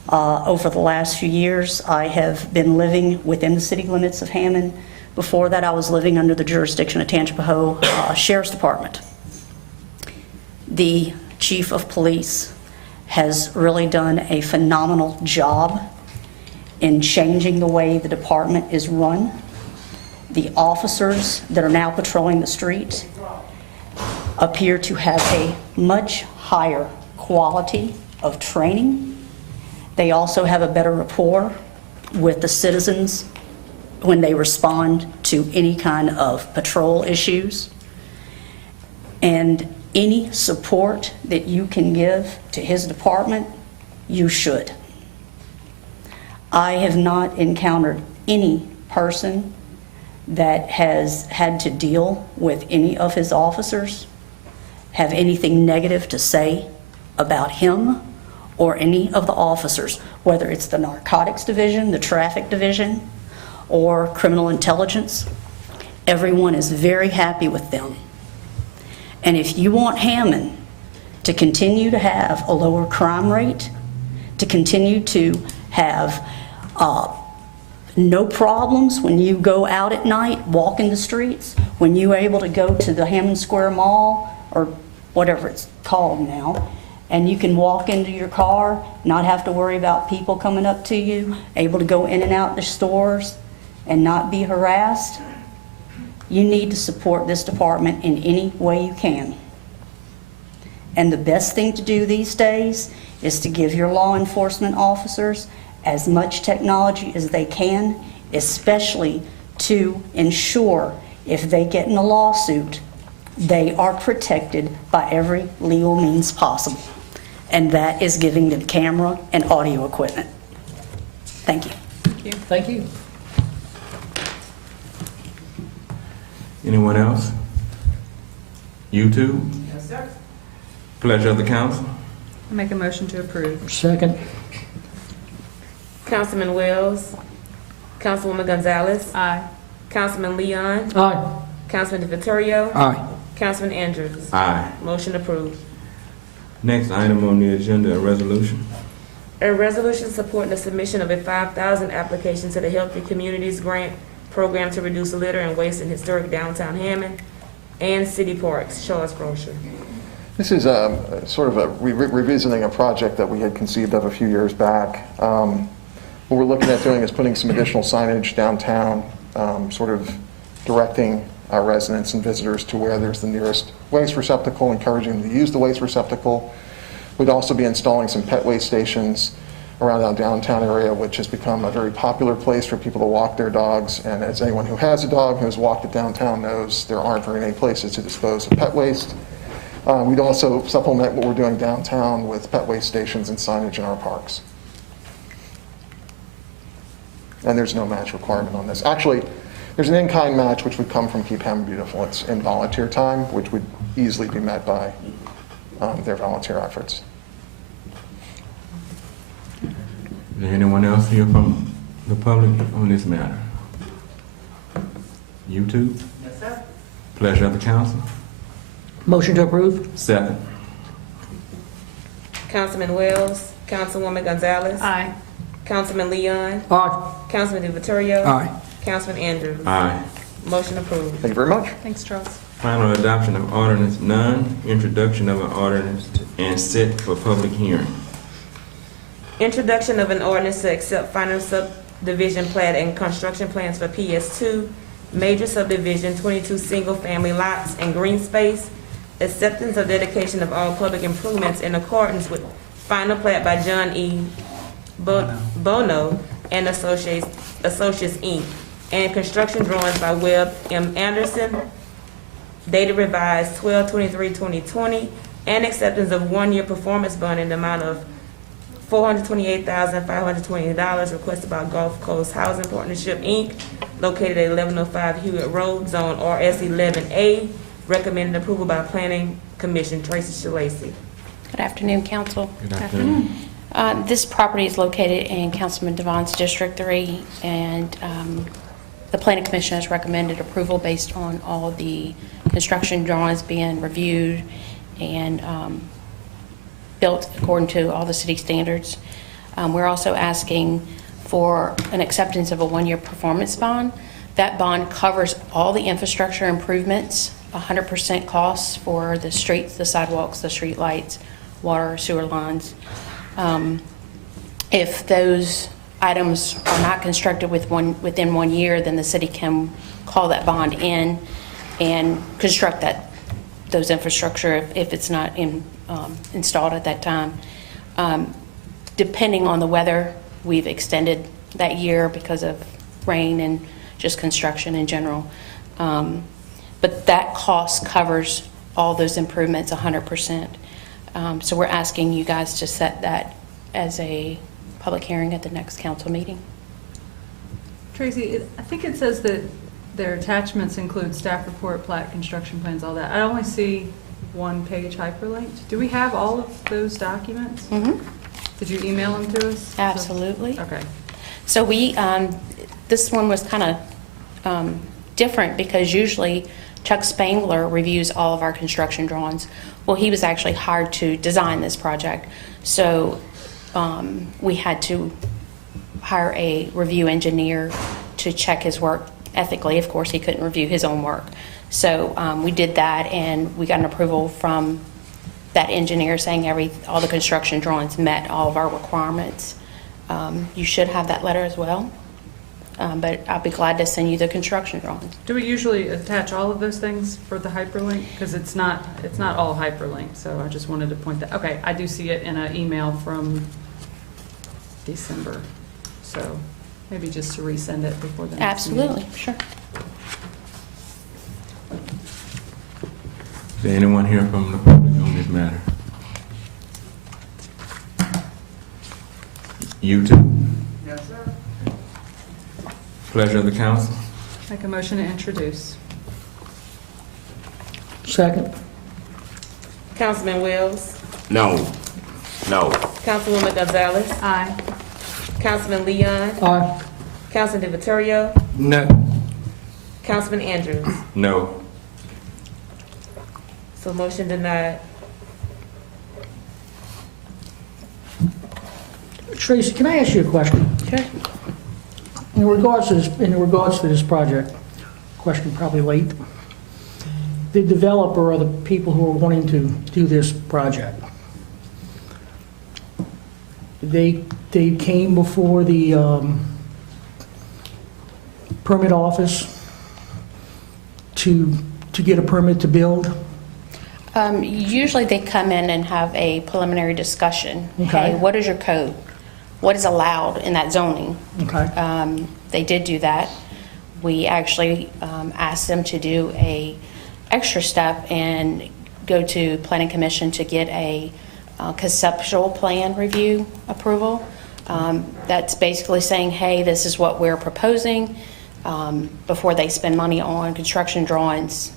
over the last few years, I have been living within the city limits of Hammond. Before that, I was living under the jurisdiction of Tangipahoa Sheriff's Department. The Chief of Police has really done a phenomenal job in changing the way the department is run. The officers that are now patrolling the street appear to have a much higher quality of training. They also have a better rapport with the citizens when they respond to any kind of patrol issues. And any support that you can give to his department, you should. I have not encountered any person that has had to deal with any of his officers have anything negative to say about him or any of the officers, whether it's the narcotics division, the traffic division, or criminal intelligence. Everyone is very happy with them. And if you want Hammond to continue to have a lower crime rate, to continue to have no problems when you go out at night, walking the streets, when you're able to go to the Hammond Square Mall, or whatever it's called now, and you can walk into your car, not have to worry about people coming up to you, able to go in and out the stores and not be harassed, you need to support this department in any way you can. And the best thing to do these days is to give your law enforcement officers as much technology as they can, especially to ensure if they get in a lawsuit, they are protected by every legal means possible. And that is giving them camera and audio equipment. Thank you. Thank you. Thank you. Anyone else? YouTube? Yes, sir. Pleasure of the council. I make a motion to approve. Second. Councilman Wells, Councilwoman Gonzalez, Aye. Councilman Leon, Aye. Councilman DeViterio, Aye. Councilman Andrews. Aye. Motion approved. Next item on the agenda, a resolution. A resolution supporting the submission of a 5,000 application to the Healthy Communities Grant Program to reduce litter and waste in historic downtown Hammond and city parks. Charles Brochus. This is sort of a revisiting a project that we had conceived of a few years back. What we're looking at doing is putting some additional signage downtown, sort of directing our residents and visitors to where there's the nearest waste receptacle, encouraging them to use the waste receptacle. We'd also be installing some pet waste stations around our downtown area, which has become a very popular place for people to walk their dogs. And as anyone who has a dog who has walked it downtown knows, there aren't very many places to dispose of pet waste. We'd also supplement what we're doing downtown with pet waste stations and signage in our parks. And there's no match requirement on this. Actually, there's an in-kind match which would come from Keep Hammond Beautiful. It's in volunteer time, which would easily be met by their volunteer efforts. Is there anyone else here from the public on this matter? YouTube? Yes, sir. Pleasure of the council. Motion to approve? Second. Councilman Wells, Councilwoman Gonzalez. Aye. Councilman Leon. Aye. Councilman DeVittorio. Aye. Councilman Andrews. Aye. Motion approved. Thank you very much. Thanks, Charles. Final adoption of ordinance none, introduction of an ordinance and set for public hearing. Introduction of an ordinance to accept final subdivision plat and construction plans for PS2, major subdivision, 22 single-family lots and green space, acceptance of dedication of all public improvements in accordance with final plat by John E. Bono and Associates Inc., and construction drawings by Webb M. Anderson, data revised 12/23/2020, and acceptance of one-year performance bond in the amount of $428,520 requested by Gulf Coast Housing Partnership, Inc., located at 1105 Hewitt Road, Zone RS11A. Recommended approval by Planning Commission. Tracy Shalacy. Good afternoon, Council. Good afternoon. This property is located in Councilman Devon's District 3, and the Planning Commission has recommended approval based on all the construction drawings being reviewed and built according to all the city standards. We're also asking for an acceptance of a one-year performance bond. That bond covers all the infrastructure improvements, 100% costs for the streets, the sidewalks, the street lights, water, sewer lines. If those items are not constructed within 1 year, then the city can call that bond in and construct those infrastructure if it's not installed at that time. Depending on the weather, we've extended that year because of rain and just construction in general. But that cost covers all those improvements 100%. So we're asking you guys to set that as a public hearing at the next council meeting. Tracy, I think it says that their attachments include staff report, plat, construction plans, all that. I only see one-page hyperlinked. Do we have all of those documents? Mm-hmm. Did you email them to us? Absolutely. Okay. So we, this one was kind of different because usually Chuck Spangler reviews all of our construction drawings. Well, he was actually hired to design this project. So we had to hire a review engineer to check his work ethically. Of course, he couldn't review his own work. So we did that, and we got an approval from that engineer saying all the construction drawings met all of our requirements. You should have that letter as well, but I'll be glad to send you the construction drawings. Do we usually attach all of those things for the hyperlink? Because it's not all hyperlinked, so I just wanted to point that. Okay, I do see it in an email from December, so maybe just to resend it before the next meeting. Absolutely, sure. Is there anyone here from the public on this matter? YouTube? Yes, sir. Pleasure of the council. Make a motion to introduce. Second. Councilman Wells. No. Councilwoman Gonzalez. Aye. Councilman Leon. Aye. Councilman DeVittorio. No. Councilman Andrews. No. So motion denied. Tracy, can I ask you a question? Sure. In regards to this project, question probably late. the developer or the people who are wanting to do this project, they came before the permit office to get a permit to build? Usually they come in and have a preliminary discussion. Okay. Hey, what is your code? What is allowed in that zoning? Okay. They did do that. We actually asked them to do a extra step and go to Planning Commission to get a conceptual plan review approval. That's basically saying, hey, this is what we're proposing, before they spend money on construction drawings.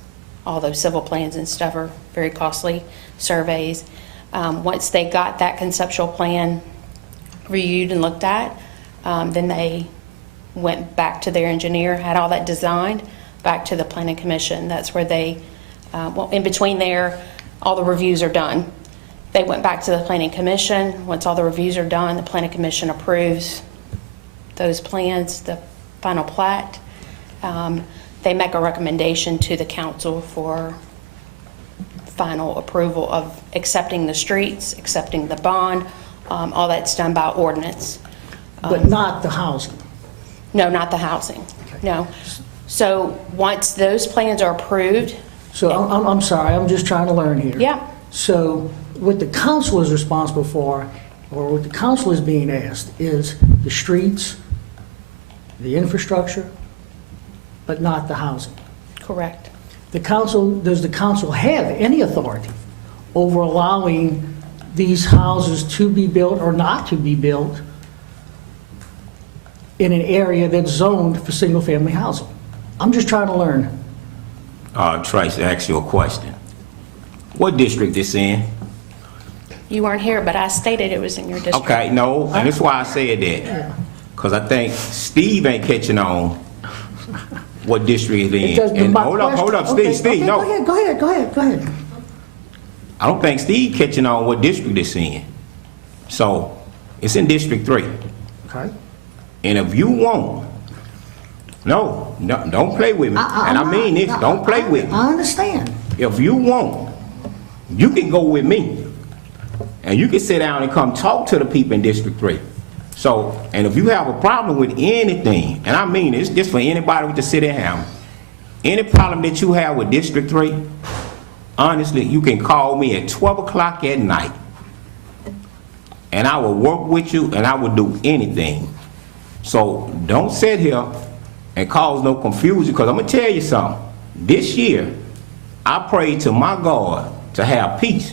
All those civil plans and stuff are very costly, surveys. Once they got that conceptual plan reviewed and looked at, then they went back to their engineer, had all that designed, back to the Planning Commission. That's where they, well, in between there, all the reviews are done. They went back to the Planning Commission. Once all the reviews are done, the Planning Commission approves those plans, the final plat. They make a recommendation to the council for final approval of accepting the streets, accepting the bond. All that's done by ordinance. But not the housing? No, not the housing. No. So once those plans are approved. So I'm sorry, I'm just trying to learn here. Yeah. So what the council is responsible for, or what the council is being asked, is the streets, the infrastructure, but not the housing. Correct. Does the council have any authority over allowing these houses to be built or not to be built in an area that's zoned for single-family housing? I'm just trying to learn. Tracy, ask you a question. What district this in? You weren't here, but I stated it was in your district. Okay, no, and that's why I said that. Because I think Steve ain't catching on what district it in. And hold up, Steve, no. Go ahead. I don't think Steve catching on what district it's in. So, it's in District 3. Okay. And if you want, no, don't play with me. And I mean this, don't play with me. I understand. If you want, you can go with me. And you can sit down and come talk to the people in District 3. So, and if you have a problem with anything, and I mean it's just for anybody with the city of Hammond, any problem that you have with District 3, honestly, you can call me at 12 o'clock at night. And I will work with you and I will do anything. So don't sit here and cause no confusion, because I'm going to tell you something. This year, I prayed to my God to have peace.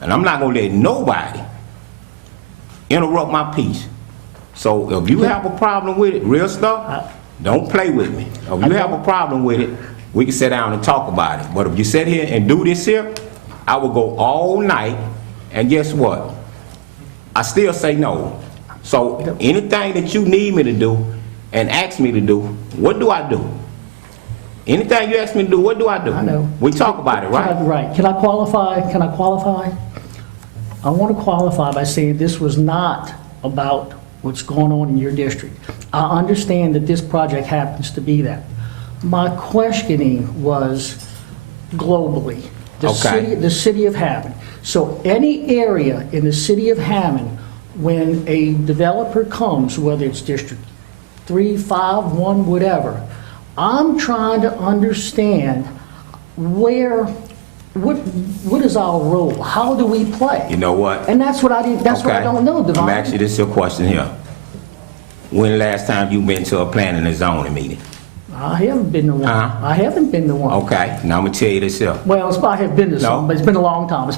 And I'm not going to let nobody interrupt my peace. So if you have a problem with it, real stuff, don't play with me. If you have a problem with it, we can sit down and talk about it. But if you sit here and do this here, I will go all night, and guess what? I still say no. So anything that you need me to do and ask me to do, what do I do? Anything you ask me to do, what do I do? I know. We talk about it, right? Right. Can I qualify? I want to qualify by saying this was not about what's going on in your district. I understand that this project happens to be that. My questioning was globally, the city of Hammond. So any area in the city of Hammond, when a developer comes, whether it's District 3, 5, 1, whatever, I'm trying to understand what is our role? How do we play? You know what? And that's what I don't know, Devon. I'm asking you this your question here. When the last time you been to a planning and zoning meeting? I haven't been to one. I haven't been to one. Okay, now I'm gonna tell you this here. Well, I have been to some, but it's been a long time.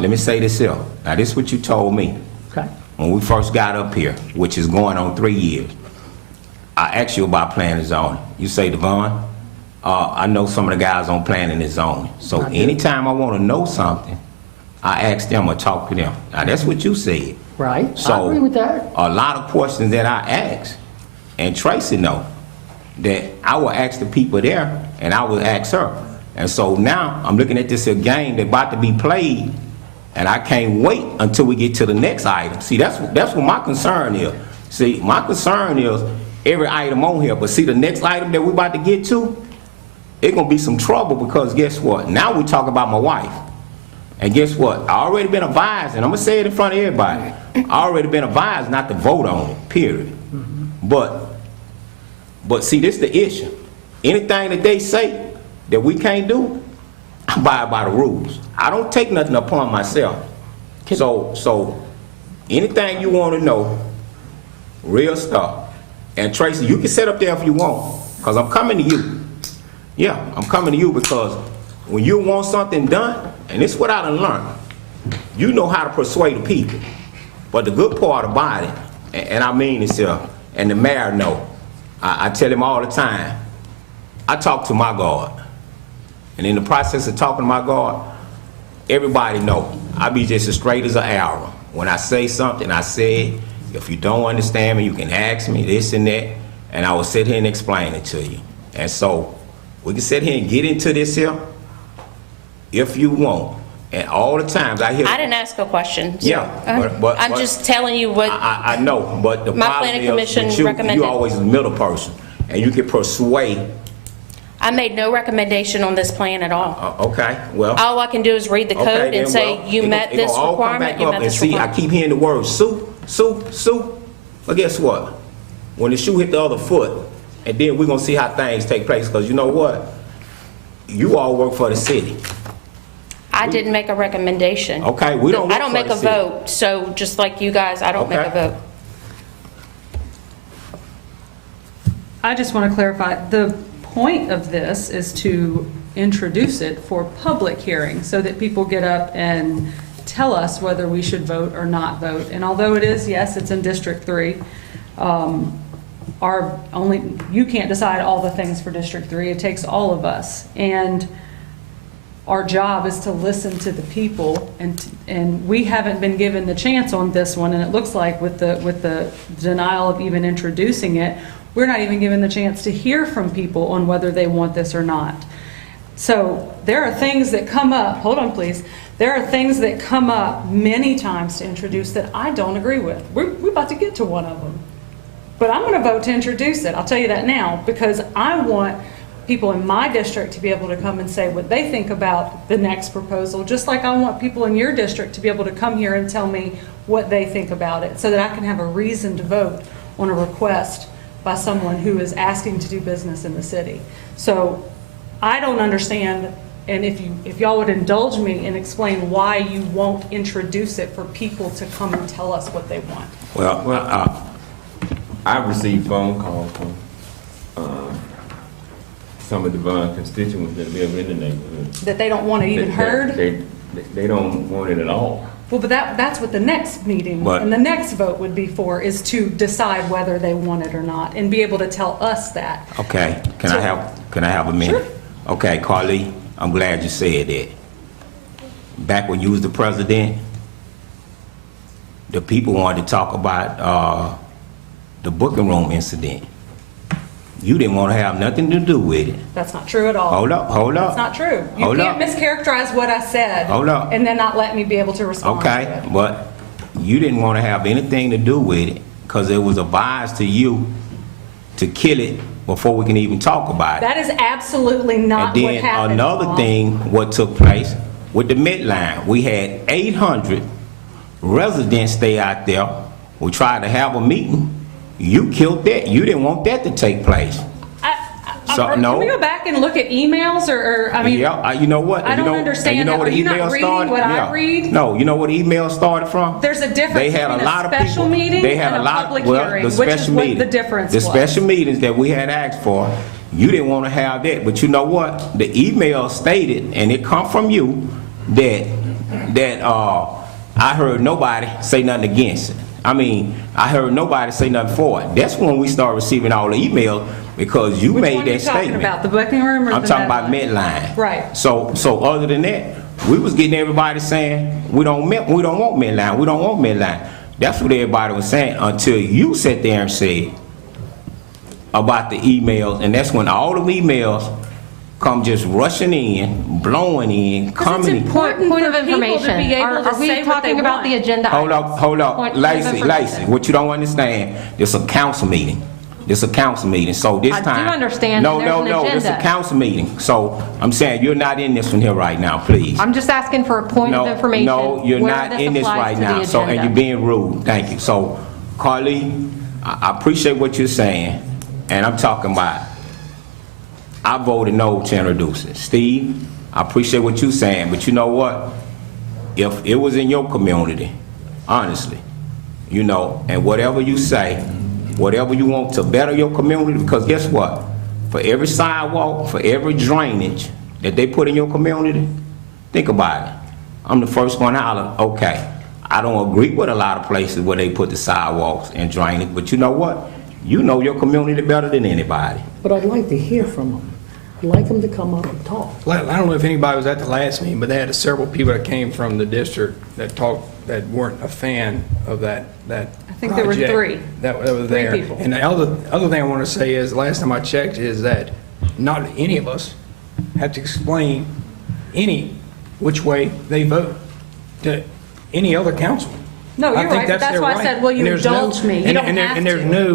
Let me say this here. Now this is what you told me. Okay. When we first got up here, which is going on 3 years, I asked you about planning and zoning. You say, Devon, I know some of the guys on planning and zoning. So anytime I want to know something, I ask them or talk to them. Now that's what you said. Right. So I agree with that. A lot of questions that I ask, and Tracy know, that I will ask the people there, and I will ask her. And so now I'm looking at this a game that's about to be played, and I can't wait until we get to the next item. See, that's what my concern is. See, my concern is every item on here, but see the next item that we're about to get to, it's gonna be some trouble because guess what? Now we talk about my wife. And guess what? I already been advised, and I'm gonna say it in front of everybody. I already been advised not to vote on it, period. But see, this is the issue. Anything that they say that we can't do, I abide by the rules. I don't take nothing upon myself. So anything you want to know, real stuff. And Tracy, you can sit up there if you want, because I'm coming to you. Yeah, I'm coming to you because when you want something done, and this is what I done learned, you know how to persuade the people. But the good part about it, and I mean this here, and the mayor know, I tell him all the time, I talk to my God. And in the process of talking to my God, everybody know, I be just as straight as an arrow. When I say something, I say it. If you don't understand me, you can ask me this and that, and I will sit here and explain it to you. And so, we can sit here and get into this here, if you want. And all the times I hear... I didn't ask a question. So, yeah, but I'm just telling you what... I know, but the my problem planning is commission that recommended. you always a middle person, and you can persuade. I made no recommendation on this plan at all. Okay, well... All I can do is read the code okay, and then, say, well, you met this requirement, you met this see, requirement. I keep hearing the word soup. But guess what? When the shoe hit the other foot, and then we're going to see how things take place, because you know what? You all work for the city. I didn't make a recommendation. Okay, we don't work I don't for make the a city. vote, so just like you guys, I don't make a vote. I just want to clarify, the point of this is to introduce it for public hearing so that people get up and tell us whether we should vote or not vote. And although it is, yes, it's in District 3, you can't decide all the things for District 3. It takes all of us. And our job is to listen to the people, and we haven't been given the chance on this one, and it looks like with the denial of even introducing it, we're not even given the chance to hear from people on whether they want this or not. So there are things that come up, hold on please, there are things that come up many times to introduce that I don't agree with. We're about to get to one of them. But I'm going to vote to introduce it, I'll tell you that now, because I want people in my district to be able to come and say what they think about the next proposal, just like I want people in your district to be able to come here and tell me what they think about it, so that I can have a reason to vote on a request by someone who is asking to do business in the city. So I don't understand, and if y'all would indulge me and explain why you won't introduce it for people to come and tell us what they want. Well, I've received phone calls from some of the Devon constituents that live in the neighborhood. That they don't want it even heard? They don't want it at all. Well, but that's what the next meeting and the next vote would be for, is to decide whether they want it or not and be able to tell us that. Okay, can I have a minute? Sure. Okay, Carly, I'm glad you said that. Back when you was the president, the people wanted to talk about the booking room incident. You didn't want to have nothing to do with it. That's not true at all. Hold up. That's not true. You can't mischaracterize what I said. Hold up. And then not let me be able to respond to Okay, it. but you didn't want to have anything to do with it because it was advised to you to kill it before we can even talk about it. That is absolutely not And what then happened. another Bob. thing, what took place with the midline, we had 800 residents stay out there. We tried to have a meeting. You killed that. You didn't want that to take place. Can we go back and look at emails, or I mean? Yeah, you know what? I don't understand. You know That. where Are the you not email reading started? what Yeah. I read? No, you know where the email started from? There's a difference They had between a lot of special people. meeting They had and a lot. public Well, hearing, the which is special what meeting. the difference The was. special meetings that we had asked for, you didn't want to have that. But you know what? The email stated, and it come from you, that I heard nobody say nothing against it. I mean, I heard nobody say nothing for it. That's when we started receiving all the emails, because you made that statement. Which one are you talking about, the booking room or I'm the talking about Medline? midline. Right. So other than that, we was getting everybody saying we don't want midline. We don't want midline. That's what everybody was saying until you sat there and said about the emails, and that's when all the emails come just rushing in, blowing in, coming in. Point of information. Are we talking about the agenda? Hold up, Point of Lacey, what you don't understand, it's a council meeting. This is a council meeting, so this I do time. understand, No, and there's no, an no, this is a agenda. council meeting, so I'm saying you're not in this one here right now, please. I'm just asking for a point of information. No, you're where not in this applies right to the now, so, and agenda. you're being rude, thank you. So, Carly, I appreciate what you're saying, and I'm talking about, I voted no to introduce it. Steve, I appreciate what you're saying, but you know what? If it was in your community, honestly, you know, and whatever you say, whatever you want to better your community, because guess what? For every sidewalk, for every drainage that they put in your community, think about it. I'm the first one to holler, okay, I don't agree with a lot of places where they put the sidewalks and drainage, but you know what? You know your community better than anybody. But I'd like to hear from them. I'd like them to come up and talk. I don't know if anybody was at the last meeting, but they had several people that came from the district that talked, that weren't a fan of that I think there were project three. that were there. Three people. And the other thing I want to say is, last time I checked, is that not any of us have to explain any which way they vote to any other councilman. No, I you're think right, but that's their why I right. said, will you And there's no- indulge me? You and- don't and there- have and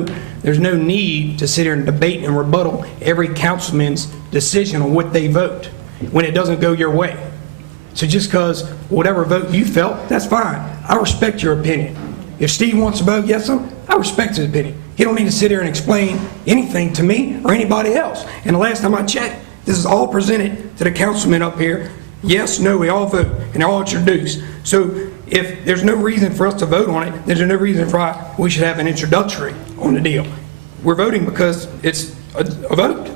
to. there's no need to sit here and debate and rebuttal every councilman's decision on what they vote when it doesn't go your way. So just because whatever vote you felt, that's fine. I respect your opinion. If Steve wants to vote yes, I respect his opinion. He don't need to sit here and explain anything to me or anybody else. And the last time I checked, this is all presented to the councilmen up here. Yes, no, we all vote, and they're all introduced. So if there's no reason for us to vote on it, there's no reason why we should have an introductory on the deal. We're voting because it's a vote.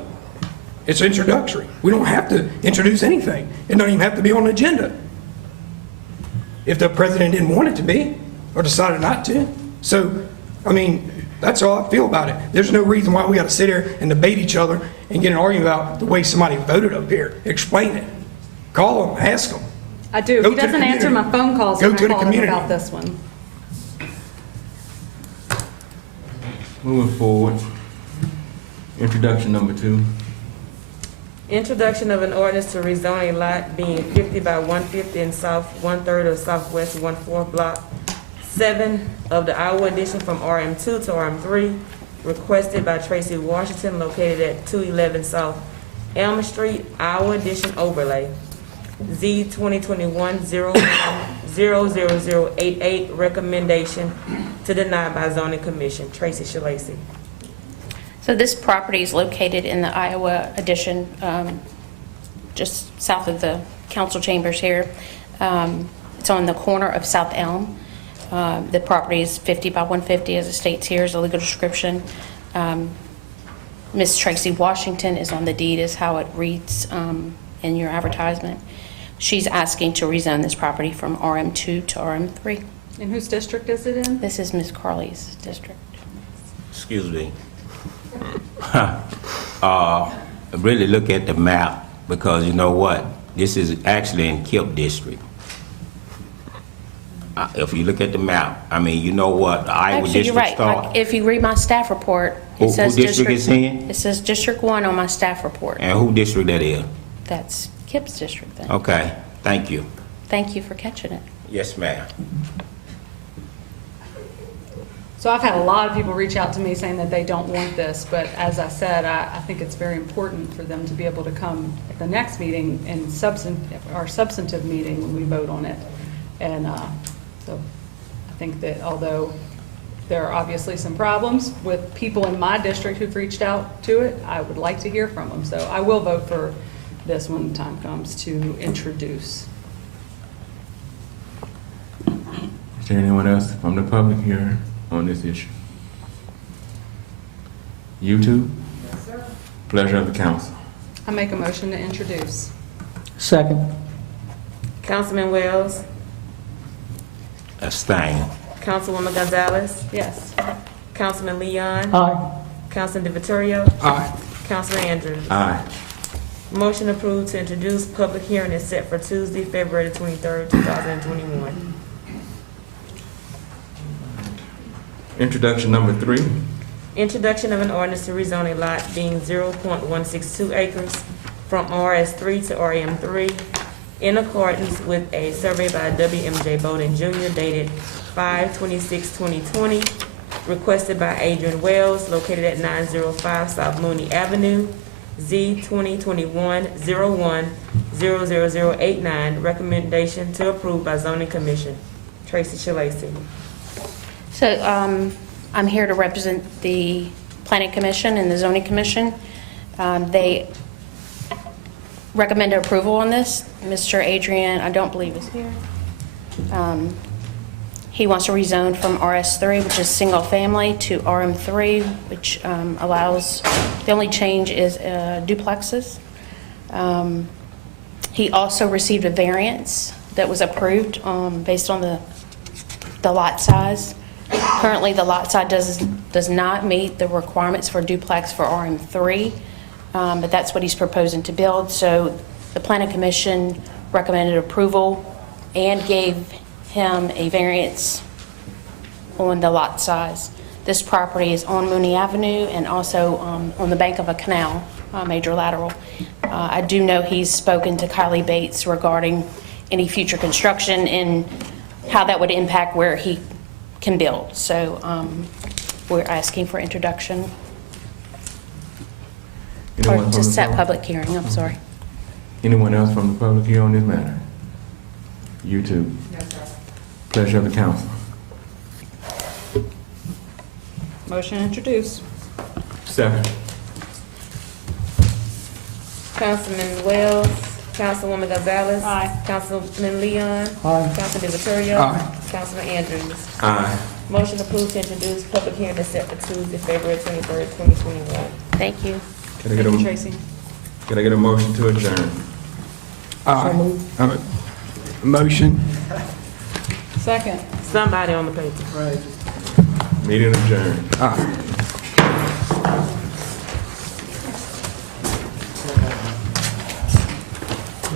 It's introductory. We don't have to introduce anything. It doesn't even have to be on the agenda if the president didn't want it to be or decided not to. So, I mean, that's all I feel about it. There's no reason why we got to sit here and debate each other and get an argument about the way somebody voted up here. Explain it. Call them, ask them. I do. Go He to the doesn't answer community. my phone calls Go when to I the call him community. about this one. Moving forward, introduction number 2. Introduction of an ordinance to rezone a lot being 50 by 150 in south 1/3 of southwest 1/4 block 7 of the Iowa addition from RM2 to RM3, requested by Tracy Washington, located at 211 South Elm Street, Iowa addition overlay. Z 2021-00088, recommendation to deny by zoning commission. Tracy Shalacy. So this property is located in the Iowa addition, just south of the council chambers here. It's on the corner of South Elm. The property is 50 by 150, as it states here, is a legal description. Miss Tracy Washington is on the deed, is how it reads in your advertisement. She's asking to rezone this property from RM2 to RM3. And whose district is it in? This is Miss Carly's district. Excuse me. Really look at the map, because you know what? This is actually in KIP district. If you look at the map, I mean, you know what? The Iowa Actually, you're district right. start. Like, if you read my staff report, Who it says district is in? It says District 1 on my staff report. And who district that is? That's KIP's district then. Okay, thank you. Thank you for catching it. Yes, ma'am. So I've had a lot of people reach out to me saying that they don't want this, but as I said, I think it's very important for them to be able to come at the next meeting and our substantive meeting when we vote on it. And so I think that although there are obviously some problems with people in my district who've reached out to it, I would like to hear from them. So I will vote for this when the time comes to introduce. Is there anyone else from the public here on this issue? YouTube? Yes, sir. Pleasure of the council. I make a motion to introduce. Second. Councilman Wells, Abstain. Councilwoman Gonzalez, Yes. Councilman Leon, Aye. Councilman DeVittorio, Aye. Councilman Andrews. Aye. Motion approved to introduce. Public hearing is set for Tuesday, February 23rd, 2021. Introduction number 3. Introduction of an ordinance to rezone a lot being 0.162 acres from RS3 to RM3 in accordance with a survey by WMJ Bowden Jr. dated 5/26/2020 requested by Adrian Wells, located at 905 South Mooney Avenue, Z 2021-01-00089. Recommendation to approve by zoning commission. Tracy Shalacy. So I'm here to represent the Planning Commission and the Zoning Commission. They recommend approval on this. Mr. Adrian, I don't believe is here. He wants to rezone from RS3, which is single family, to RM3, which allows, the only change is duplexes. He also received a variance that was approved based on the lot size. Currently, the lot size does not meet the requirements for duplex for RM3, but that's what he's proposing to build. So the Planning Commission recommended approval and gave him a variance on the lot size. This property is on Mooney Avenue and also on the bank of a canal, major lateral. I do know he's spoken to Kylie Bates regarding any future construction and how that would impact where he can build. So we're asking for introduction. Anyone Or from to the set public? public hearing, I'm sorry. Anyone else from the public here on this matter? You too. Pleasure of the council. Motion introduced. Second. Councilman Wells, Councilwoman Gonzalez. Aye. Councilman Leon. Aye. Councilman Vittorio. Aye. Councilman Andrews. Aye. Motion approved to introduce, public hearing is set for Tuesday, February 23rd, 2021. Thank you. Can I get Thank you, a, Tracy. can I get a motion to adjourn? Motion. Second. Somebody on the paper. Right. Meeting adjourned. Aye.